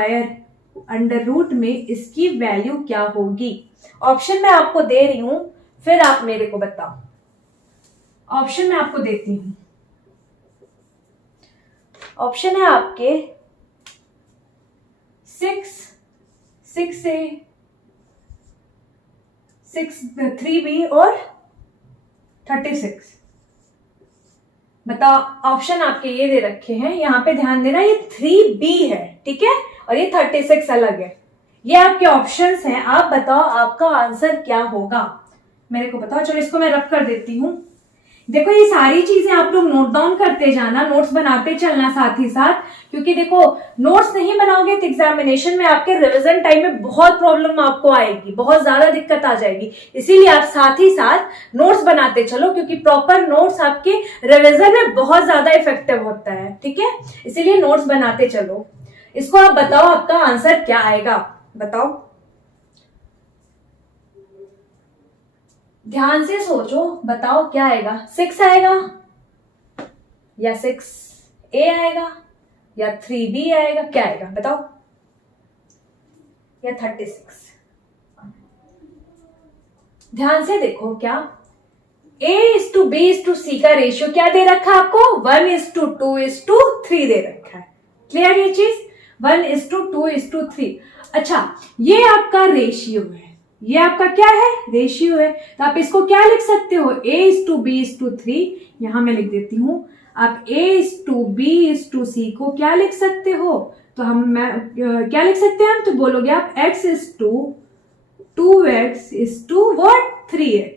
under root में इसकी वैल्यू क्या होगी। ऑप्शन मैं आपको दे रही हूं, फिर आप मेरे को बताओ। ऑप्शन मैं आपको देती हूं। ऑप्शन है आपके 6a 3b और 36। बताओ, ऑप्शन आपके ये दे रखे हैं, यहां पे ध्यान देना, ये 3b है, ठीक है, और ये 36 अलग है। ये आपके ऑप्शंस हैं, आप बताओ आपका आंसर क्या होगा, मेरे को बताओ। चलो इसको मैं रब कर देती हूं। देखो ये सारी चीजें आप लोग नोट डाउन करते जाना, नोट्स बनाते चलना साथ ही साथ, क्योंकि देखो नोट्स नहीं बनाओगे तो एग्जामिनेशन में आपके रिवीजन टाइम में बहुत प्रॉब्लम आपको आएगी, बहुत ज्यादा दिक्कत आ जाएगी। इसीलिए आप साथ ही साथ नोट्स बनाते चलो, क्योंकि प्रॉपर नोट्स आपके रिवीजन में बहुत ज्यादा इफेक्टिव होता है, ठीक है। इसीलिए नोट्स बनाते चलो। इसको आप बताओ आपका आंसर क्या आएगा, बताओ, ध्यान से सोचो, बताओ क्या आएगा। 6 आएगा या 6a आएगा या 3b आएगा, क्या आएगा बताओ, या 36। ध्यान से देखो, क्या a:b:c का रेशियो क्या दे रखा है आपको, 1:2:3 दे रखा है। क्लियर ये चीज, 1:2:3। अच्छा, ये आपका रेशियो है, ये आपका क्या है, रेशियो है। तो आप इसको क्या लिख सकते हो, a:b:3। यहां मैं लिख देती हूं, आप a:b:c को क्या लिख सकते हो, तो क्या लिख सकते हैं हम, तो बोलोगे आप x:2x:3x।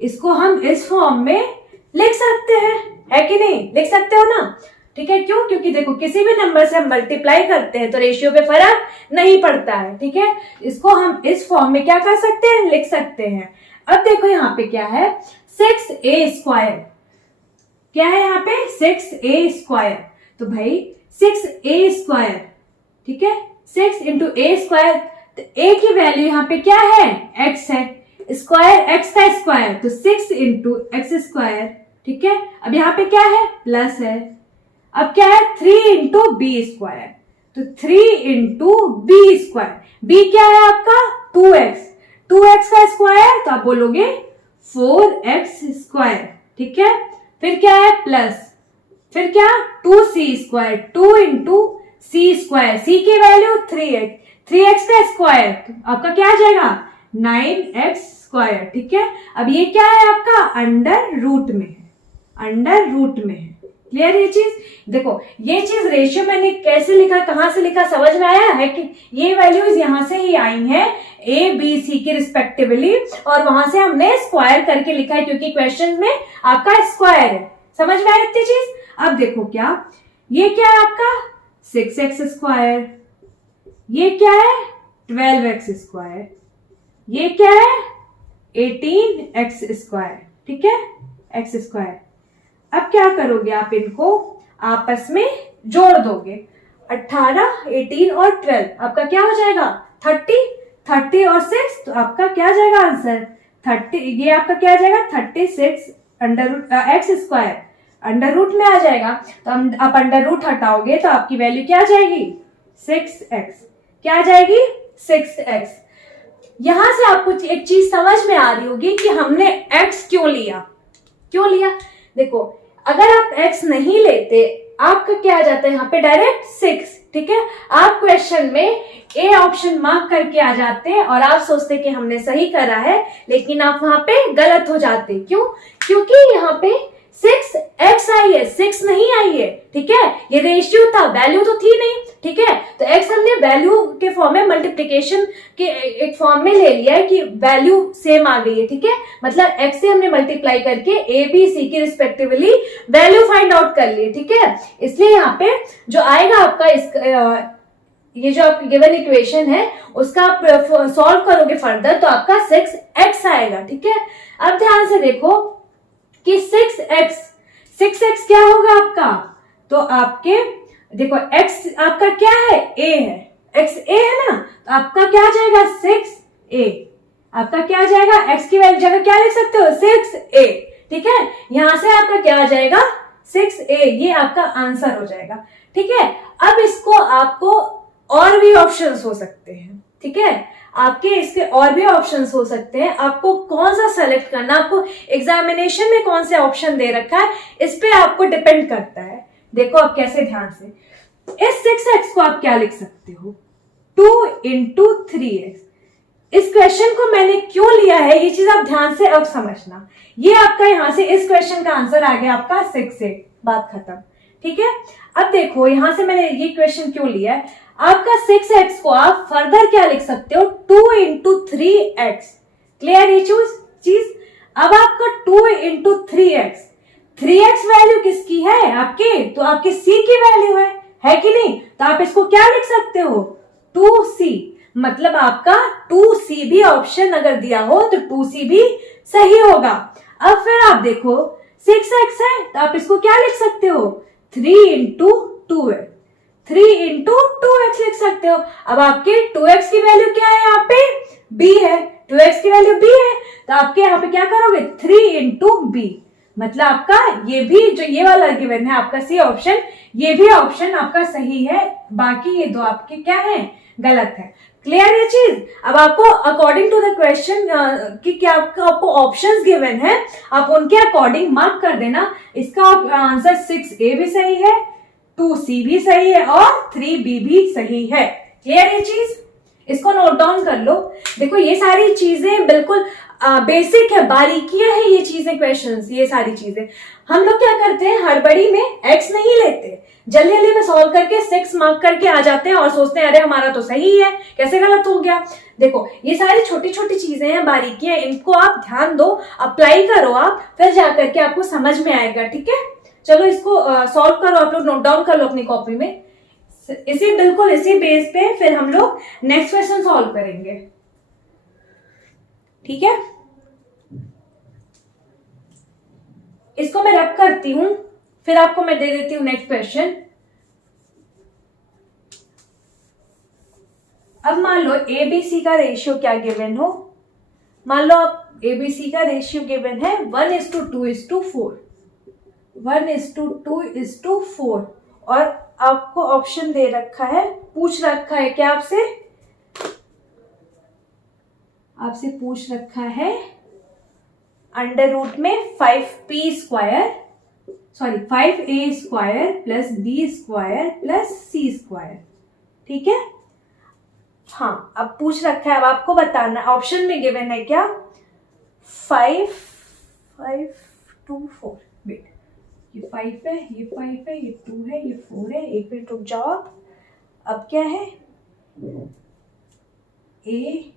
इसको हम इस फॉर्म में लिख सकते हैं, है कि नहीं, लिख सकते हो ना, ठीक है। क्यों, क्योंकि देखो किसी भी नंबर से हम मल्टीप्लाई करते हैं तो रेशियो पे फर्क नहीं पड़ता है, ठीक है। इसको हम इस फॉर्म में क्या कर सकते हैं, लिख सकते हैं। अब देखो यहाँ पे क्या है, 6a², क्या है यहाँ पे 6a², तो भाई 6a², ठीक है, 6 × a², तो a की वैल्यू यहाँ पे क्या है, x है, स्क्वायर x का स्क्वायर, तो 6 × x², ठीक है। अब यहाँ पे क्या है, प्लस है। अब क्या है, 3 × b², तो 3 × b², b क्या है आपका 2x, 2x का स्क्वायर, तो आप बोलोगे 4x², ठीक है। फिर क्या है, प्लस, फिर क्या 2c², 2 × c², c की वैल्यू 3x, 3x का स्क्वायर, तो आपका क्या आ जाएगा 9x², ठीक है। अब ये क्या है आपका अंडर रूट में है, अंडर रूट में है। क्लियर ये चीज, देखो ये चीज रेशियो मैंने कैसे लिखा, कहां से लिखा, समझ में आया है कि ये वैल्यूज यहां से ही आई हैं a b c की रिस्पेक्टिवली, और वहां से हमने स्क्वायर करके लिखा है, क्योंकि क्वेश्चन में आपका स्क्वायर है। समझ में आई इतनी चीज। अब देखो क्या, ये क्या है आपका 6x², ये क्या है 12x², ये क्या है 18x², ठीक है, x²। अब क्या करोगे आप, इनको आपस में जोड़ दोगे, 18, 18 और 12, आपका क्या हो जाएगा 30, 30 और 6, तो आपका क्या आ जाएगा आंसर 30, ये आपका क्या आ जाएगा 36 x², अंडर रूट में आ जाएगा। तो आप अंडर रूट हटाओगे तो आपकी वैल्यू क्या आ जाएगी 6x, क्या आ जाएगी 6x। यहां से आपको एक चीज समझ में आ रही होगी कि हमने x क्यों लिया, क्यों लिया। देखो अगर आप x नहीं लेते, आपका क्या आ जाता है यहाँ पे डायरेक्ट 6, ठीक है। आप क्वेश्चन में ए ऑप्शन मार्क करके आ जाते हैं और आप सोचते कि हमने सही करा है, लेकिन आप वहां पे गलत हो जाते। क्यों, क्योंकि यहाँ पे 6x आई है, 6 नहीं आई है, ठीक है। ये रेशियो था, वैल्यू तो थी नहीं, ठीक है। तो x हमने वैल्यू के फॉर्म में, मल्टीप्लिकेशन के एक फॉर्म में ले लिया है कि वैल्यू सेम आ गई है, ठीक है। मतलब x से हमने मल्टीप्लाई करके a b c की रिस्पेक्टिवली वैल्यू फाइंड आउट कर ली, ठीक है। इसलिए यहाँ पे जो आएगा आपका ये जो आपकी गिवन इक्वेशन है उसका आप सॉल्व करोगे फर्दर, तो आपका 6x आएगा, ठीक है। अब ध्यान से देखो कि 6x क्या होगा आपका, तो आपके देखो x आपका क्या है, a है, x a है ना, तो आपका क्या आ जाएगा 6a, आपका क्या आ जाएगा, x की वैल्यू जगह क्या लिख सकते हो 6a, ठीक है। यहां से आपका क्या आ जाएगा 6a, ये आपका आंसर हो जाएगा, ठीक है। अब इसको आपको और भी ऑप्शंस हो सकते हैं, ठीक है, आपके इसके और भी ऑप्शंस हो सकते हैं। आपको कौन सा सेलेक्ट करना, आपको एग्जामिनेशन में कौन से ऑप्शन दे रखा है, इस पे आपको डिपेंड करता है। देखो आप कैसे, ध्यान से, इस 6x को आप क्या लिख सकते हो 2 into 3x। इस क्वेश्चन को मैंने क्यों लिया है ये चीज आप ध्यान से अब समझना। ये आपका यहां से इस क्वेश्चन का आंसर आ गया आपका 6a, बात खत्म, ठीक है। अब देखो यहां से मैंने ये क्वेश्चन क्यों लिया है, आपका 6x को आप फर्दर क्या लिख सकते हो 2 into 3x। क्लियर ये चीज। अब आपका 2 into 3x वैल्यू किसकी है आपकी, तो आपकी c की वैल्यू है कि नहीं। तो आप इसको क्या लिख सकते हो 2c, मतलब आपका 2c भी ऑप्शन अगर दिया हो तो 2c भी सही होगा। अब फिर आप देखो 6x है तो आप इसको क्या लिख सकते हो 3 into 2x, 3 into 2x लिख सकते हो। अब आपके 2x की वैल्यू क्या है, यहाँ पे b है, 2x की वैल्यू b है, तो आपके यहाँ पे क्या करोगे 3 into b, मतलब आपका ये भी जो ये वाला गिवन है आपका सी ऑप्शन, ये भी ऑप्शन आपका सही है, बाकी ये दो आपके क्या है गलत है। क्लियर ये चीज। अब आपको अकॉर्डिंग टू द क्वेश्चन कि क्या आपको ऑप्शंस गिवन है, आप उनके अकॉर्डिंग मार्क कर देना। इसका आंसर 6a भी सही है, 2c भी सही है और 3b भी सही है। क्लियर ये चीज, इसको नोट डाउन कर लो। देखो ये सारी चीजें बिल्कुल बेसिक है, बारीकियां है ये चीजें, क्वेश्चंस, ये सारी चीजें। हम लोग क्या करते हैं हड़बड़ी में x नहीं लेते, जल्दी जल्दी में सॉल्व करके 6 मार्क करके आ जाते हैं और सोचते हैं अरे हमारा तो सही है, कैसे गलत हो गया। देखो ये सारी छोटी छोटी चीजें हैं, बारीकियां, इनको आप ध्यान दो, अप्लाई करो आप, फिर जाकर के आपको समझ में आएगा, ठीक है। चलो इसको सॉल्व करो, आप लोग नोट डाउन कर लो अपनी कॉपी में। इसी बिल्कुल इसी बेस पे फिर हम लोग नेक्स्ट क्वेश्चन सॉल्व करेंगे, ठीक है। इसको मैं रब करती हूं, फिर आपको मैं दे देती हूं नेक्स्ट क्वेश्चन। अब मान लो एबीसी का रेशियो क्या गिवन हो, मान लो आप एबीसी का रेशियो गिवन है 1:2:4, 1:2:4, और आपको ऑप्शन दे रखा है, पूछ रखा है क्या आपसे पूछ रखा है अंडर रूट में 5a square plus b square plus c square, ठीक है। हाँ अब पूछ रखा है, अब आपको बताना, ऑप्शन में गिवन है क्या 5 2 4, वेट, ये 5 है, ये 5 है, ये 2 है, ये 4 है, एक मिनट रुक जाओ आप। अब क्या है a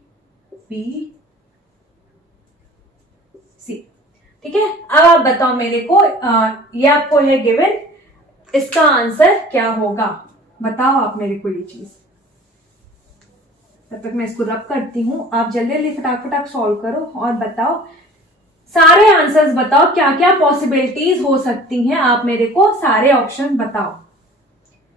b c, ठीक है। अब आप बताओ मेरे को, ये आपको है गिवन, इसका आंसर क्या होगा, बताओ आप मेरे को ये चीज। तब तक मैं इसको रब करती हूं, आप जल्दी जल्दी फटाक सॉल्व करो और बताओ, सारे आंसर्स बताओ, क्या क्या पॉसिबिलिटीज हो सकती हैं, आप मेरे को सारे ऑप्शन बताओ,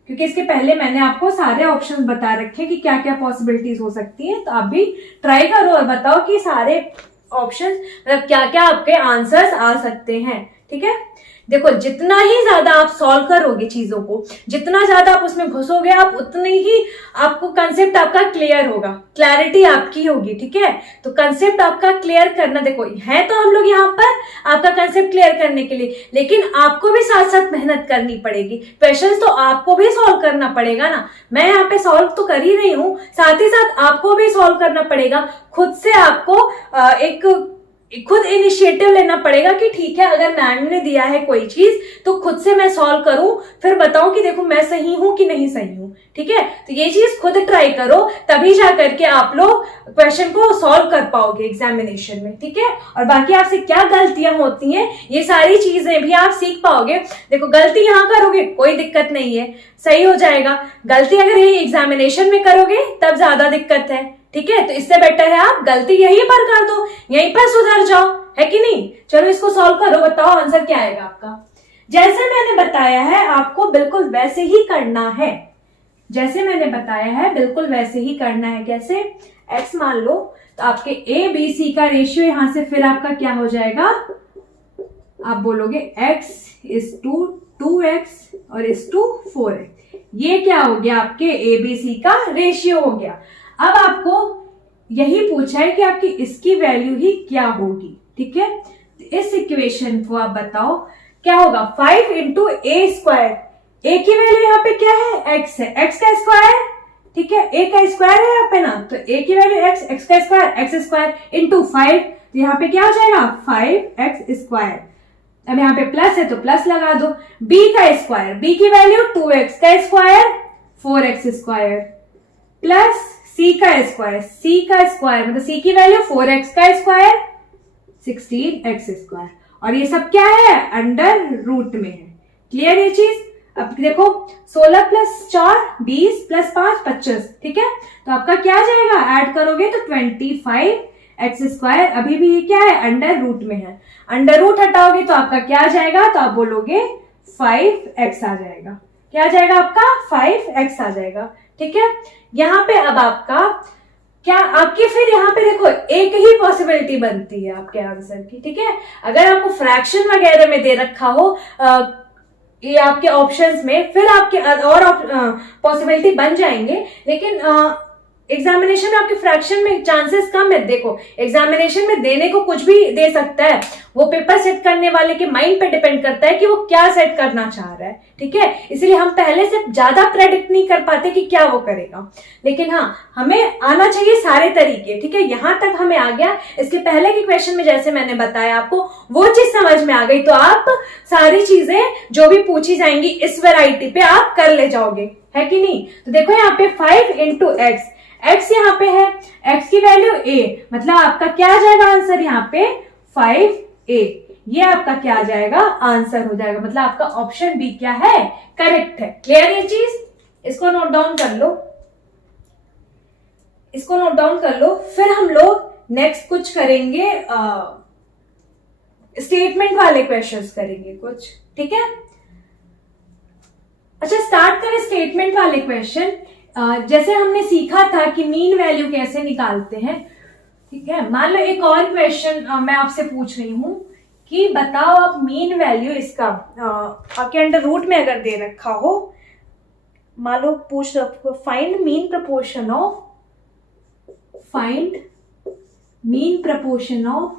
क्योंकि इसके पहले मैंने आपको सारे ऑप्शन बता रखे कि क्या क्या पॉसिबिलिटीज हो सकती हैं। तो आप भी ट्राई करो और बताओ कि सारे ऑप्शंस मतलब क्या क्या आपके आंसर्स आ सकते हैं, ठीक है। देखो जितना ही ज्यादा आप सॉल्व करोगे चीजों को, जितना ज्यादा आप उसमें घुसोगे, आप उतनी ही आपको कंसेप्ट आपका क्लियर होगा, क्लैरिटी आपकी होगी, ठीक है। तो कंसेप्ट आपका क्लियर करना, देखो है तो हम लोग यहाँ पर आपका कंसेप्ट क्लियर करने के लिए, लेकिन आपको भी साथ साथ मेहनत करनी पड़ेगी, क्वेश्चंस तो आपको भी सॉल्व करना पड़ेगा ना। मैं यहाँ पे सॉल्व तो कर ही रही हूँ, साथ ही साथ आपको भी सॉल्व करना पड़ेगा, खुद से आपको खुद इनिशिएटिव लेना पड़ेगा कि ठीक है अगर मैम ने दिया है कोई चीज तो खुद से मैं सॉल्व करूं, फिर बताऊं कि देखो मैं सही हूं कि नहीं सही हूं, ठीक है। तो ये चीज खुद ट्राई करो, तभी जा करके आप लोग क्वेश्चन को सॉल्व कर पाओगे एग्जामिनेशन में, ठीक है। और बाकी आपसे क्या गलतियां होती हैं ये सारी चीजें भी आप सीख पाओगे। देखो गलती यहाँ करोगे कोई दिक्कत नहीं है, सही हो जाएगा, गलती अगर यही एग्जामिनेशन में करोगे तब ज्यादा दिक्कत है, ठीक है। तो इससे बेटर है आप गलती यहीं पर कर दो, यहीं पर सुधर जाओ, है कि नहीं। चलो इसको सॉल्व करो, बताओ आंसर क्या आएगा आपका। जैसे मैंने बताया है आपको बिल्कुल वैसे ही करना है, जैसे मैंने बताया है बिल्कुल वैसे ही करना है। कैसे? x मान लो तो आपके a b c का रेशियो यहां से फिर आपका क्या हो जाएगा, आप बोलोगे x is to 2x और is to 4x। ये क्या हो गया, आपके a b c का रेशियो हो गया। अब आपको यही पूछा है कि आपकी इसकी वैल्यू ही क्या होगी। ठीक है, इस इक्वेशन को आप बताओ क्या होगा। 5 इंटू ए स्क्वायर, ए की वैल्यू यहाँ पे क्या है, x है, x का स्क्वायर। ठीक है, a का स्क्वायर है यहाँ पे ना, तो a की वैल्यू x, x का स्क्वायर x स्क्वायर इंटू 5, तो यहाँ पे क्या हो जाएगा 5x स्क्वायर। अब यहाँ पे प्लस है तो प्लस लगा दो। b का स्क्वायर, b की वैल्यू 2x का square 4x square plus c का स्क्वायर, c का स्क्वायर मतलब c की वैल्यू 4x का स्क्वायर 16x स्क्वायर, और ये सब क्या है, अंडर रूट में है। क्लियर ये चीज? अब देखो 16 प्लस 4 20 प्लस 5 25। ठीक है, तो आपका क्या जाएगा, ऐड करोगे तो 25x स्क्वायर। अभी भी ये क्या है, अंडर रूट में है। अंडर रूट हटाओगे तो आपका क्या आ जाएगा, तो आप बोलोगे 5x आ जाएगा। क्या आ जाएगा आपका, 5x आ जाएगा। ठीक है, यहाँ पे अब आपका क्या, आपकी फिर यहाँ पे देखो एक ही पॉसिबिलिटी बनती है आपके आंसर की। ठीक है, अगर आपको फ्रैक्शन वगैरह में दे रखा हो ये आपके ऑप्शंस में, फिर आपके और पॉसिबिलिटी बन जाएंगे, लेकिन एग्जामिनेशन में आपके फ्रैक्शन में चांसेस कम है। देखो एग्जामिनेशन में देने को कुछ भी दे सकता है, वो पेपर सेट करने वाले के माइंड पे डिपेंड करता है कि वो क्या सेट करना चाह रहा है। ठीक है, इसलिए हम पहले से ज्यादा प्रेडिक्ट नहीं कर पाते कि क्या वो करेगा, लेकिन हाँ हमें आना चाहिए सारे तरीके। ठीक है, यहां तक हमें आ गया। इसके पहले के क्वेश्चन में जैसे मैंने बताया आपको वो चीज समझ में आ गई, तो आप सारी चीजें जो भी पूछी जाएंगी इस वैरायटी पे आप कर ले जाओगे, है कि नहीं। तो देखो यहाँ पे 5 इंटू एक्स, x यहाँ पे है, x की वैल्यू a, मतलब आपका क्या आ जाएगा आंसर यहाँ पे 5a। ये आपका क्या आ जाएगा, आंसर हो जाएगा। मतलब आपका ऑप्शन बी क्या है, करेक्ट है। क्लियर ये चीज? इसको नोट डाउन कर लो, इसको नोट डाउन कर लो। फिर हम लोग नेक्स्ट कुछ करेंगे, स्टेटमेंट वाले क्वेश्चंस करेंगे कुछ। ठीक है, अच्छा स्टार्ट करें स्टेटमेंट वाले क्वेश्चन। जैसे हमने सीखा था कि मीन वैल्यू कैसे निकालते हैं। ठीक है, मान लो एक और क्वेश्चन मैं आपसे पूछ रही हूं कि बताओ आप मीन वैल्यू इसका आपके अंडर रूट में अगर दे रखा हो, मान लो पूछ रखो find mean proportion of, find mean proportion of,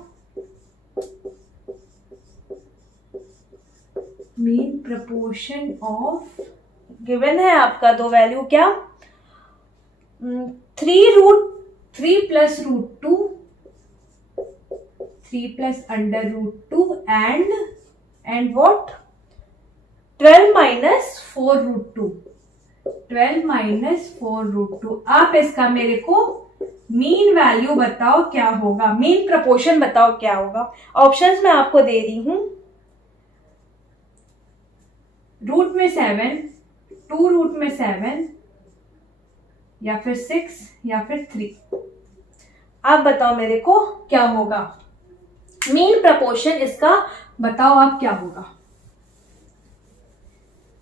mean proportion of, given है आपका दो वैल्यू क्या, 3 plus root 2, 3 plus under root 2 and what 12 minus 4 root 2, 12 minus 4 root 2। आप इसका मेरे को मीन वैल्यू बताओ क्या होगा, मीन प्रपोर्शन बताओ क्या होगा। ऑप्शंस मैं आपको दे रही हूं, रूट में 7, 2 रूट में 7, या फिर 6 या फिर 3। आप बताओ मेरे को क्या होगा मीन प्रपोर्शन, इसका बताओ आप क्या होगा।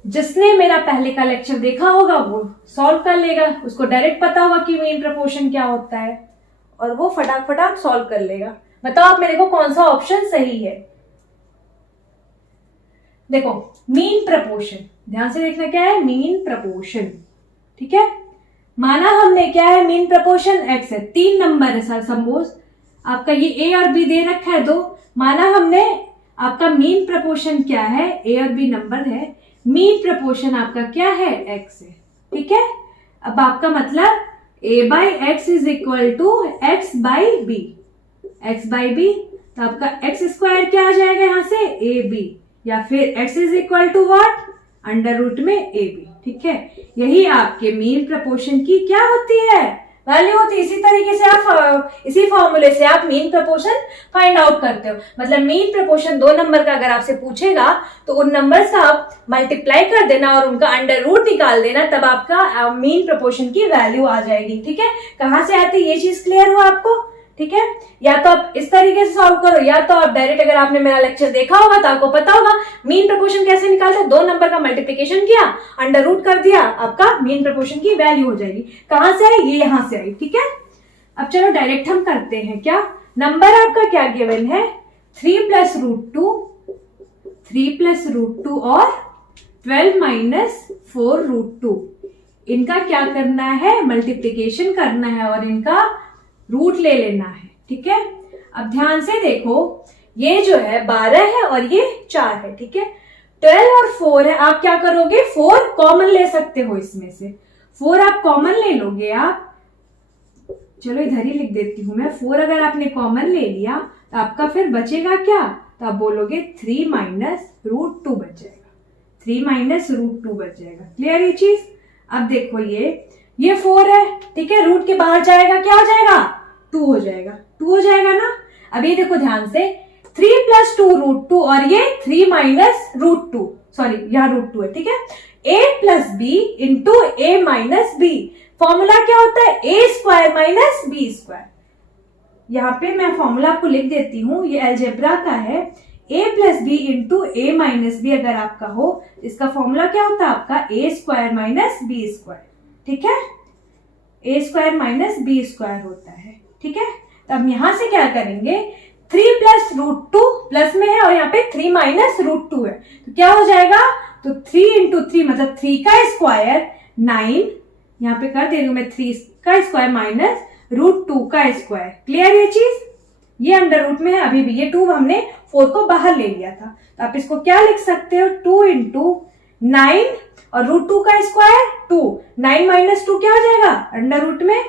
जिसने मेरा पहले का लेक्चर देखा होगा वो सॉल्व कर लेगा, उसको डायरेक्ट पता होगा कि मीन प्रपोर्शन क्या होता है, और वो फटाफट सॉल्व कर लेगा। बताओ आप मेरे को कौन सा ऑप्शन सही है। देखो मीन प्रपोर्शन, ध्यान से देखना क्या है, मीन प्रपोर्शन। ठीक है, माना हमने क्या है, मीन प्रपोर्शन x है, 3 नंबर है सर, सपोज आपका ये a और b दे रखा है 2, माना हमने आपका मीन प्रपोर्शन क्या है, a और b नंबर है, मीन प्रपोर्शन आपका क्या है, x है। ठीक है, अब आपका मतलब a by X is equal to X by B, X by B, तो आपका एक्स स्क्वायर क्या आ जाएगा यहाँ से, ए बी, या फिर x is equal to what, under root में ए बी। ठीक है, यही आपके मीन प्रपोर्शन की क्या होती है, वैल्यू होती है। इसी तरीके से आप इसी फॉर्मूले से आप मीन प्रपोर्शन फाइंड आउट करते हो। मतलब मीन प्रपोर्शन 2 नंबर का अगर आपसे पूछेगा तो उन नंबर से आप मल्टीप्लाई कर देना और उनका अंडर रूट निकाल देना, तब आपका मीन प्रपोर्शन की वैल्यू आ जाएगी। ठीक है, कहां से आती है ये चीज क्लियर हुआ आपको। ठीक है। या तो आप इस तरीके से सॉल्व करो, या तो आप डायरेक्ट, अगर आपने मेरा लेक्चर देखा होगा तो आपको पता होगा मीन प्रोपोर्शन कैसे निकालते हैं। 2 नंबर का मल्टीप्लीकेशन किया, अंडर रूट कर दिया, आपका मीन प्रोपोर्शन की वैल्यू हो जाएगी। कहां से आई? ये यहां से आई, ठीक है। अब चलो डायरेक्ट हम करते हैं। क्या नंबर आपका क्या गिवन है? 3 + √2, 3 + √2 और 12 - 4 √2। इनका क्या करना है? मल्टीप्लीकेशन करना है और इनका रूट ले लेना है, ठीक है। अब ध्यान से देखो, ये जो है 12 है और ये 4 है, ठीक है। 12 और 4 है, आप क्या करोगे? 4 कॉमन ले सकते हो इसमें से, 4 आप कॉमन ले लोगे आप। चलो इधर ही लिख देती हूं मैं। 4 अगर आपने कॉमन ले लिया तो आपका फिर बचेगा क्या? तो आप बोलोगे 3 - √2 बच जाएगा, 3 - √2 बच जाएगा। क्लियर ये चीज? अब देखो ये 4 है, ठीक है। रूट के बाहर जाएगा, क्या हो जाएगा? 2 हो जाएगा, 2 हो जाएगा ना। अब ये देखो ध्यान से, 3 + 2 √2 और ये 3 - √2, सॉरी यहाँ √2 है, ठीक है। a + b into a - b, formula क्या होता है? a² - b²। यहाँ पे मैं फॉर्मूला आपको लिख देती हूं, ये अलजेब्रा का है। a + b into a - b अगर आपका हो, इसका फॉर्मूला क्या होता है आपका? a² - b², ठीक है। a² - b² होता है, ठीक है। तो अब यहां से क्या करेंगे? 3 + √2 प्लस में है और यहाँ पे 3 - √2 है, तो क्या हो जाएगा? तो 3 × 3 मतलब 3 का स्क्वायर 9, यहाँ पे कर दे रही हूं मैं 3 का स्क्वायर माइनस √2 का स्क्वायर। क्लियर ये चीज? ये अंडर रूट में है अभी भी, ये 2 हमने 4 को बाहर ले लिया था, तो आप इसको क्या लिख सकते हो? 2 × 9 और √2 का स्क्वायर 2, 9 - 2 क्या हो जाएगा? अंडर रूट में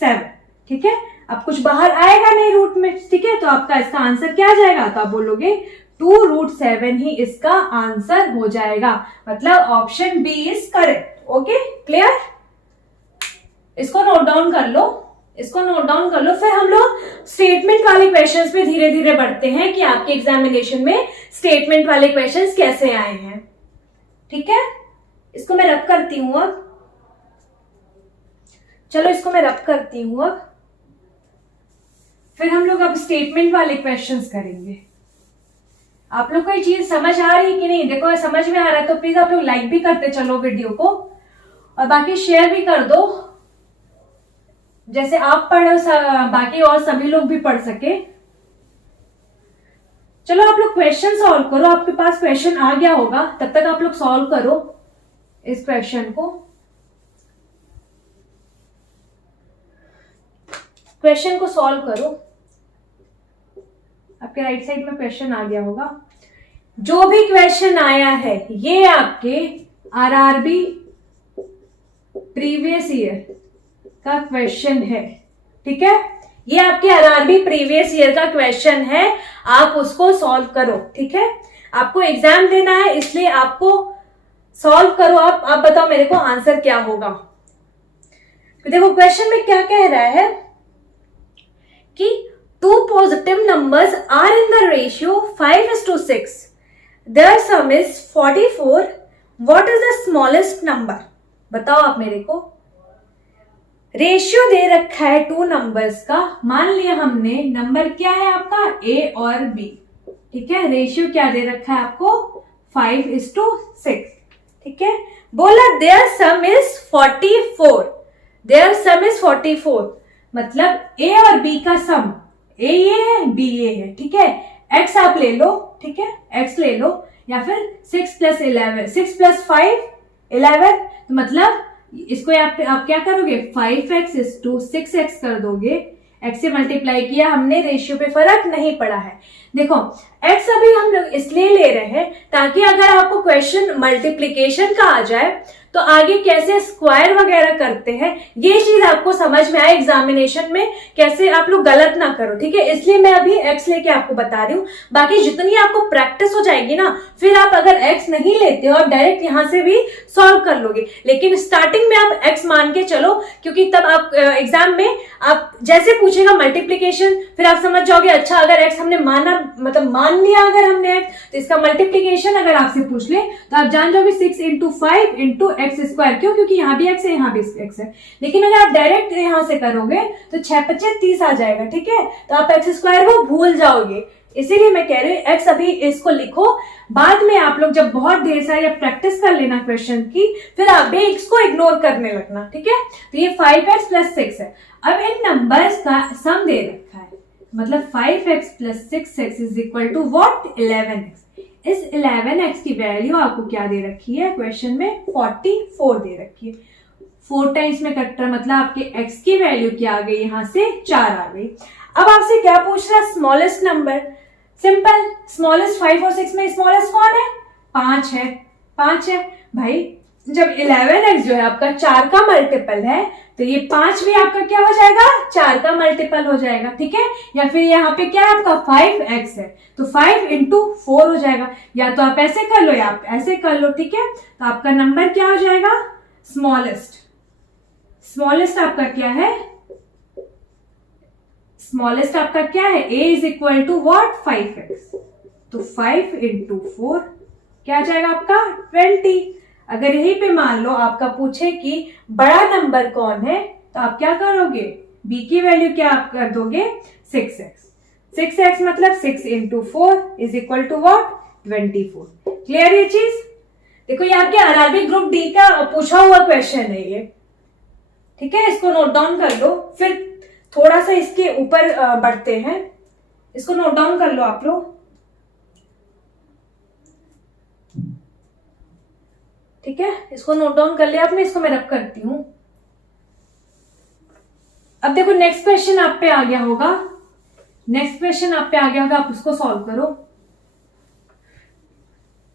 7, ठीक है। अब कुछ बाहर आएगा नहीं रूट में, ठीक है। तो आपका इसका आंसर क्या आ जाएगा? तो आप बोलोगे 2√7 ही इसका आंसर हो जाएगा, मतलब option B is correct. Okay, clear? इसको नोट डाउन कर लो, इसको नोट डाउन कर लो। फिर हम लोग स्टेटमेंट वाले क्वेश्चंस पे धीरे धीरे बढ़ते हैं कि आपके एग्जामिनेशन में स्टेटमेंट वाले क्वेश्चंस कैसे आए हैं, ठीक है। इसको मैं रब करती हूं अब। चलो इसको मैं रब करती हूं अब। फिर हम लोग अब स्टेटमेंट वाले क्वेश्चंस करेंगे। आप लोग को ये चीज समझ आ रही है कि नहीं? देखो समझ में आ रहा है तो प्लीज आप लोग लाइक भी करते चलो वीडियो को, और बाकी शेयर भी कर दो, जैसे आप पढ़ो बाकी और सभी लोग भी पढ़ सके। चलो आप लोग क्वेश्चन सॉल्व करो, आपके पास क्वेश्चन आ गया होगा, तब तक आप लोग सॉल्व करो इस क्वेश्चन को। क्वेश्चन को सॉल्व करो, आपके राइट साइड में क्वेश्चन आ गया होगा। जो भी क्वेश्चन आया है ये आपके आरआरबी प्रीवियस ईयर का क्वेश्चन है, ठीक है। ये आपके आरआरबी प्रीवियस ईयर का क्वेश्चन है, आप उसको सॉल्व करो, ठीक है। आपको एग्जाम देना है इसलिए आपको सॉल्व करो। आप बताओ मेरे को आंसर क्या होगा। देखो क्वेश्चन में क्या कह रहा है कि 2 positive numbers are in the ratio 5:6, their sum is 44, what is the smallest number? बताओ आप मेरे को। रेशियो दे रखा है 2 नंबर्स का, मान लिया हमने नंबर क्या है आपका A और B, ठीक है। रेशियो क्या दे रखा है आपको? 5:6, ठीक है। बोला their sum is 44, their sum is 44 मतलब A और B का सम, A ये है B ये है, ठीक है। X आप ले लो, ठीक है, X ले लो, या फिर 6 + 11, 6 + 5 11, तो मतलब इसको आप क्या करोगे? 5x = 6x कर दोगे। x से मल्टीप्लाई किया हमने, रेशियो पे फर्क नहीं पड़ा है। देखो x अभी हम लोग इसलिए ले रहे हैं ताकि अगर आपको क्वेश्चन मल्टीप्लीकेशन का आ जाए तो आगे कैसे स्क्वायर वगैरह करते हैं ये चीज आपको समझ में आए एग्जामिनेशन में, कैसे आप लोग गलत ना करो, ठीक है। इसलिए मैं अभी x लेके आपको बता रही हूँ। बाकी जितनी आपको प्रैक्टिस हो जाएगी ना, फिर आप अगर x नहीं लेते हो आप डायरेक्ट यहां से भी सॉल्व कर लोगे, लेकिन स्टार्टिंग में आप x मान के चलो, क्योंकि तब आप एग्जाम में आप जैसे पूछेगा मल्टीप्लीकेशन फिर आप समझ जाओगे अच्छा अगर x हमने माना, मतलब मान लिया अगर हमने x, तो इसका मल्टीप्लीकेशन अगर आपसे पूछ ले तो आप जान जाओगे 6 × 5 × एक्स स्क्वायर, क्यों? क्योंकि यहाँ भी एक्स है, यहाँ भी एक्स है। लेकिन अगर आप डायरेक्ट यहाँ से करोगे तो 6 × 5 = 30 आ जाएगा, ठीक है? तो आप एक्स स्क्वायर को भूल जाओगे, इसीलिए मैं कह रही हूँ एक्स अभी इसको लिखो, बाद में आप लोग जब बहुत ढेर सारी प्रैक्टिस कर लेना क्वेश्चन की, फिर आप भी एक्स को इग्नोर करने लगना, ठीक है? तो ये 5x + 6 है। अब इन नंबर्स का सम दे रखा है, मतलब 5x + 6x = what? 11x। इस 11x की वैल्यू आपको क्या दे रखी है क्वेश्चन में? 44 दे रखी है। 4 टाइम्स में कट रहा, मतलब आपके x की वैल्यू क्या आ गई? यहाँ से 4 आ गई। अब आपसे क्या पूछ रहा है? Smallest number. सिंपल, स्मॉलेस्ट 5 और 6 में स्मॉलेस्ट कौन है? 5 है, 5 है भाई। जब 11x जो है आपका 4 का मल्टीपल है, तो ये 5 भी आपका क्या हो जाएगा? 4 का मल्टीपल हो जाएगा, ठीक है? या फिर यहाँ पे क्या है आपका? 5x है, तो 5 × 4 हो जाएगा। या तो आप ऐसे कर लो या आप ऐसे कर लो, ठीक है? तो आपका नंबर क्या हो जाएगा? स्मॉलेस्ट। स्मॉलेस्ट आपका क्या है? स्मॉलेस्ट आपका क्या है? a = what? 5x। तो 5 × 4 क्या आ जाएगा आपका? 20। अगर यहीं पे मान लो आपका पूछे कि बड़ा नंबर कौन है, तो आप क्या करोगे? b की वैल्यू क्या आप कर दोगे? 6x। 6x मतलब 6 × 4 = what? 24। क्लियर ये चीज? देखो ये आपके आरआरबी ग्रुप डी का पूछा हुआ क्वेश्चन है ये, ठीक है? इसको नोट डाउन कर लो, फिर थोड़ा सा इसके ऊपर बढ़ते हैं। इसको नोट डाउन कर लो आप लोग, ठीक है? इसको नोट डाउन कर लिया आपने, इसको मैं रब करती हूं। अब देखो नेक्स्ट क्वेश्चन आप पे आ गया होगा, नेक्स्ट क्वेश्चन आप पे आ गया होगा, आप उसको सॉल्व करो।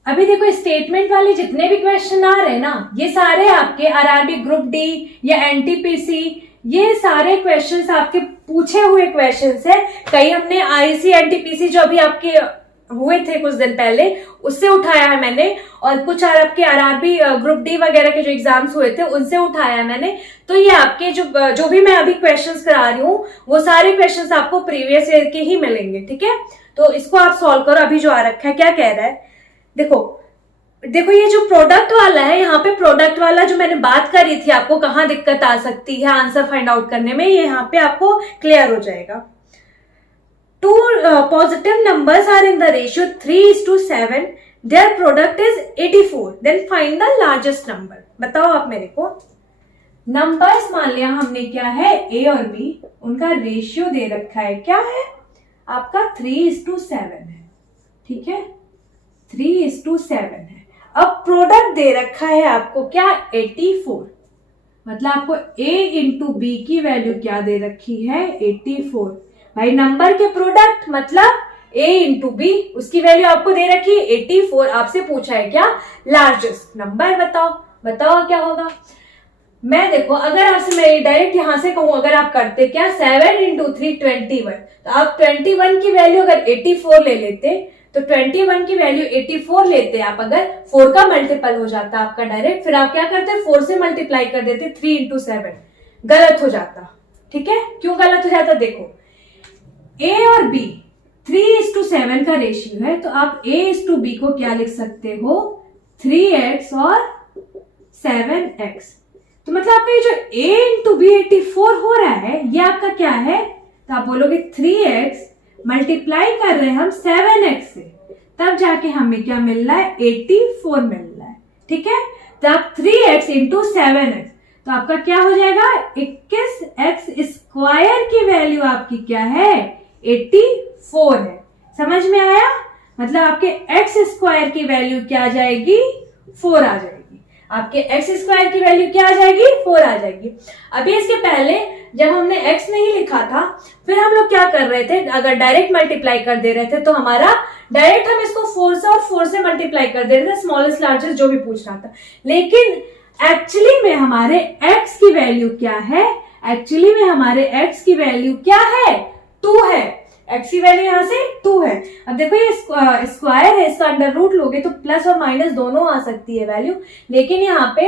अभी देखो स्टेटमेंट वाले जितने भी क्वेश्चन आ रहे हैं ना, ये सारे आपके आरआरबी ग्रुप डी या एनटीपीसी, ये सारे क्वेश्चंस आपके पूछे हुए क्वेश्चंस है। कई हमने आईसी एनटीपीसी जो अभी आपके हुए थे कुछ दिन पहले, उससे उठाया है मैंने, और कुछ आपके आरआरबी ग्रुप डी वगैरह के जो एग्जाम्स हुए थे उनसे उठाया है मैंने। तो ये आपके जो भी मैं अभी क्वेश्चंस करा रही हूँ, वो सारे क्वेश्चंस आपको प्रीवियस ईयर के ही मिलेंगे, ठीक है? तो इसको आप सॉल्व करो। अभी जो आ रखा है क्या कह रहा है, देखो ये जो प्रोडक्ट वाला है, यहाँ पे प्रोडक्ट वाला जो मैंने बात करी थी आपको कहाँ दिक्कत आ सकती है आंसर फाइंड आउट करने में, ये यहाँ पे आपको क्लियर हो जाएगा। 2 positive numbers are in the ratio 3:7, their product is 84, then find the largest number। बताओ आप मेरे को, नंबर्स मान लिया हमने क्या है? ए और बी, उनका रेशियो दे रखा है, क्या है आपका? 3:7 है, ठीक है? 3:7 है। अब प्रोडक्ट दे रखा है आपको क्या? 84, मतलब आपको a × b की वैल्यू क्या दे रखी है? 84। भाई नंबर के प्रोडक्ट मतलब a × b, उसकी वैल्यू आपको दे रखी है 84। आपसे पूछा है क्या? लार्जेस्ट नंबर बताओ, बताओ क्या होगा? मैं देखो अगर आपसे मैं डायरेक्ट यहां से कहूं, अगर आप करते क्या? 7 × 3 21, तो आप 21 की वैल्यू अगर 84 ले लेते, तो 21 की वैल्यू 84 लेते आप, अगर 4 का मल्टीपल हो जाता आपका डायरेक्ट, फिर आप क्या करते? 4 से मल्टीप्लाई कर देते 3 × 7, गलत हो जाता, ठीक है? क्यों गलत हो जाता? देखो a और b 3:7 का रेशियो है, तो आप a b को क्या लिख सकते हो? 3x और 7x। तो मतलब आपका ये जो a × b 84 हो रहा है, ये आपका क्या है? तो आप बोलोगे 3x मल्टीप्लाई कर रहे हैं हम 7x से, तब जाके हमें क्या मिल रहा है? 84 मिल रहा है, ठीक है? तो आप 3x × 7x, तो आपका क्या हो जाएगा? 21x² की वैल्यू आपकी क्या है? 84 है। समझ में आया? मतलब आपके x² की वैल्यू क्या आ जाएगी? 4 आ जाएगी। आपके x² की वैल्यू क्या आ जाएगी? 4 आ जाएगी। अभी इसके पहले जब हमने x नहीं लिखा था, फिर हम लोग क्या कर रहे थे? अगर डायरेक्ट मल्टीप्लाई कर दे रहे थे, तो हमारा डायरेक्ट हम इसको 4 से और 4 से मल्टीप्लाई कर दे रहे थे, स्मॉलेस्ट लार्जेस्ट जो भी पूछ रहा था। लेकिन एक्चुअली में हमारे x की वैल्यू क्या है? एक्चुअली में हमारे x की वैल्यू क्या है? 2 है। x की वैल्यू यहाँ से 2 है। अब देखो ये स्क्वायर है, इसका अंडर रूट लोगे तो प्लस और माइनस दोनों आ सकती है वैल्यू, लेकिन यहाँ पे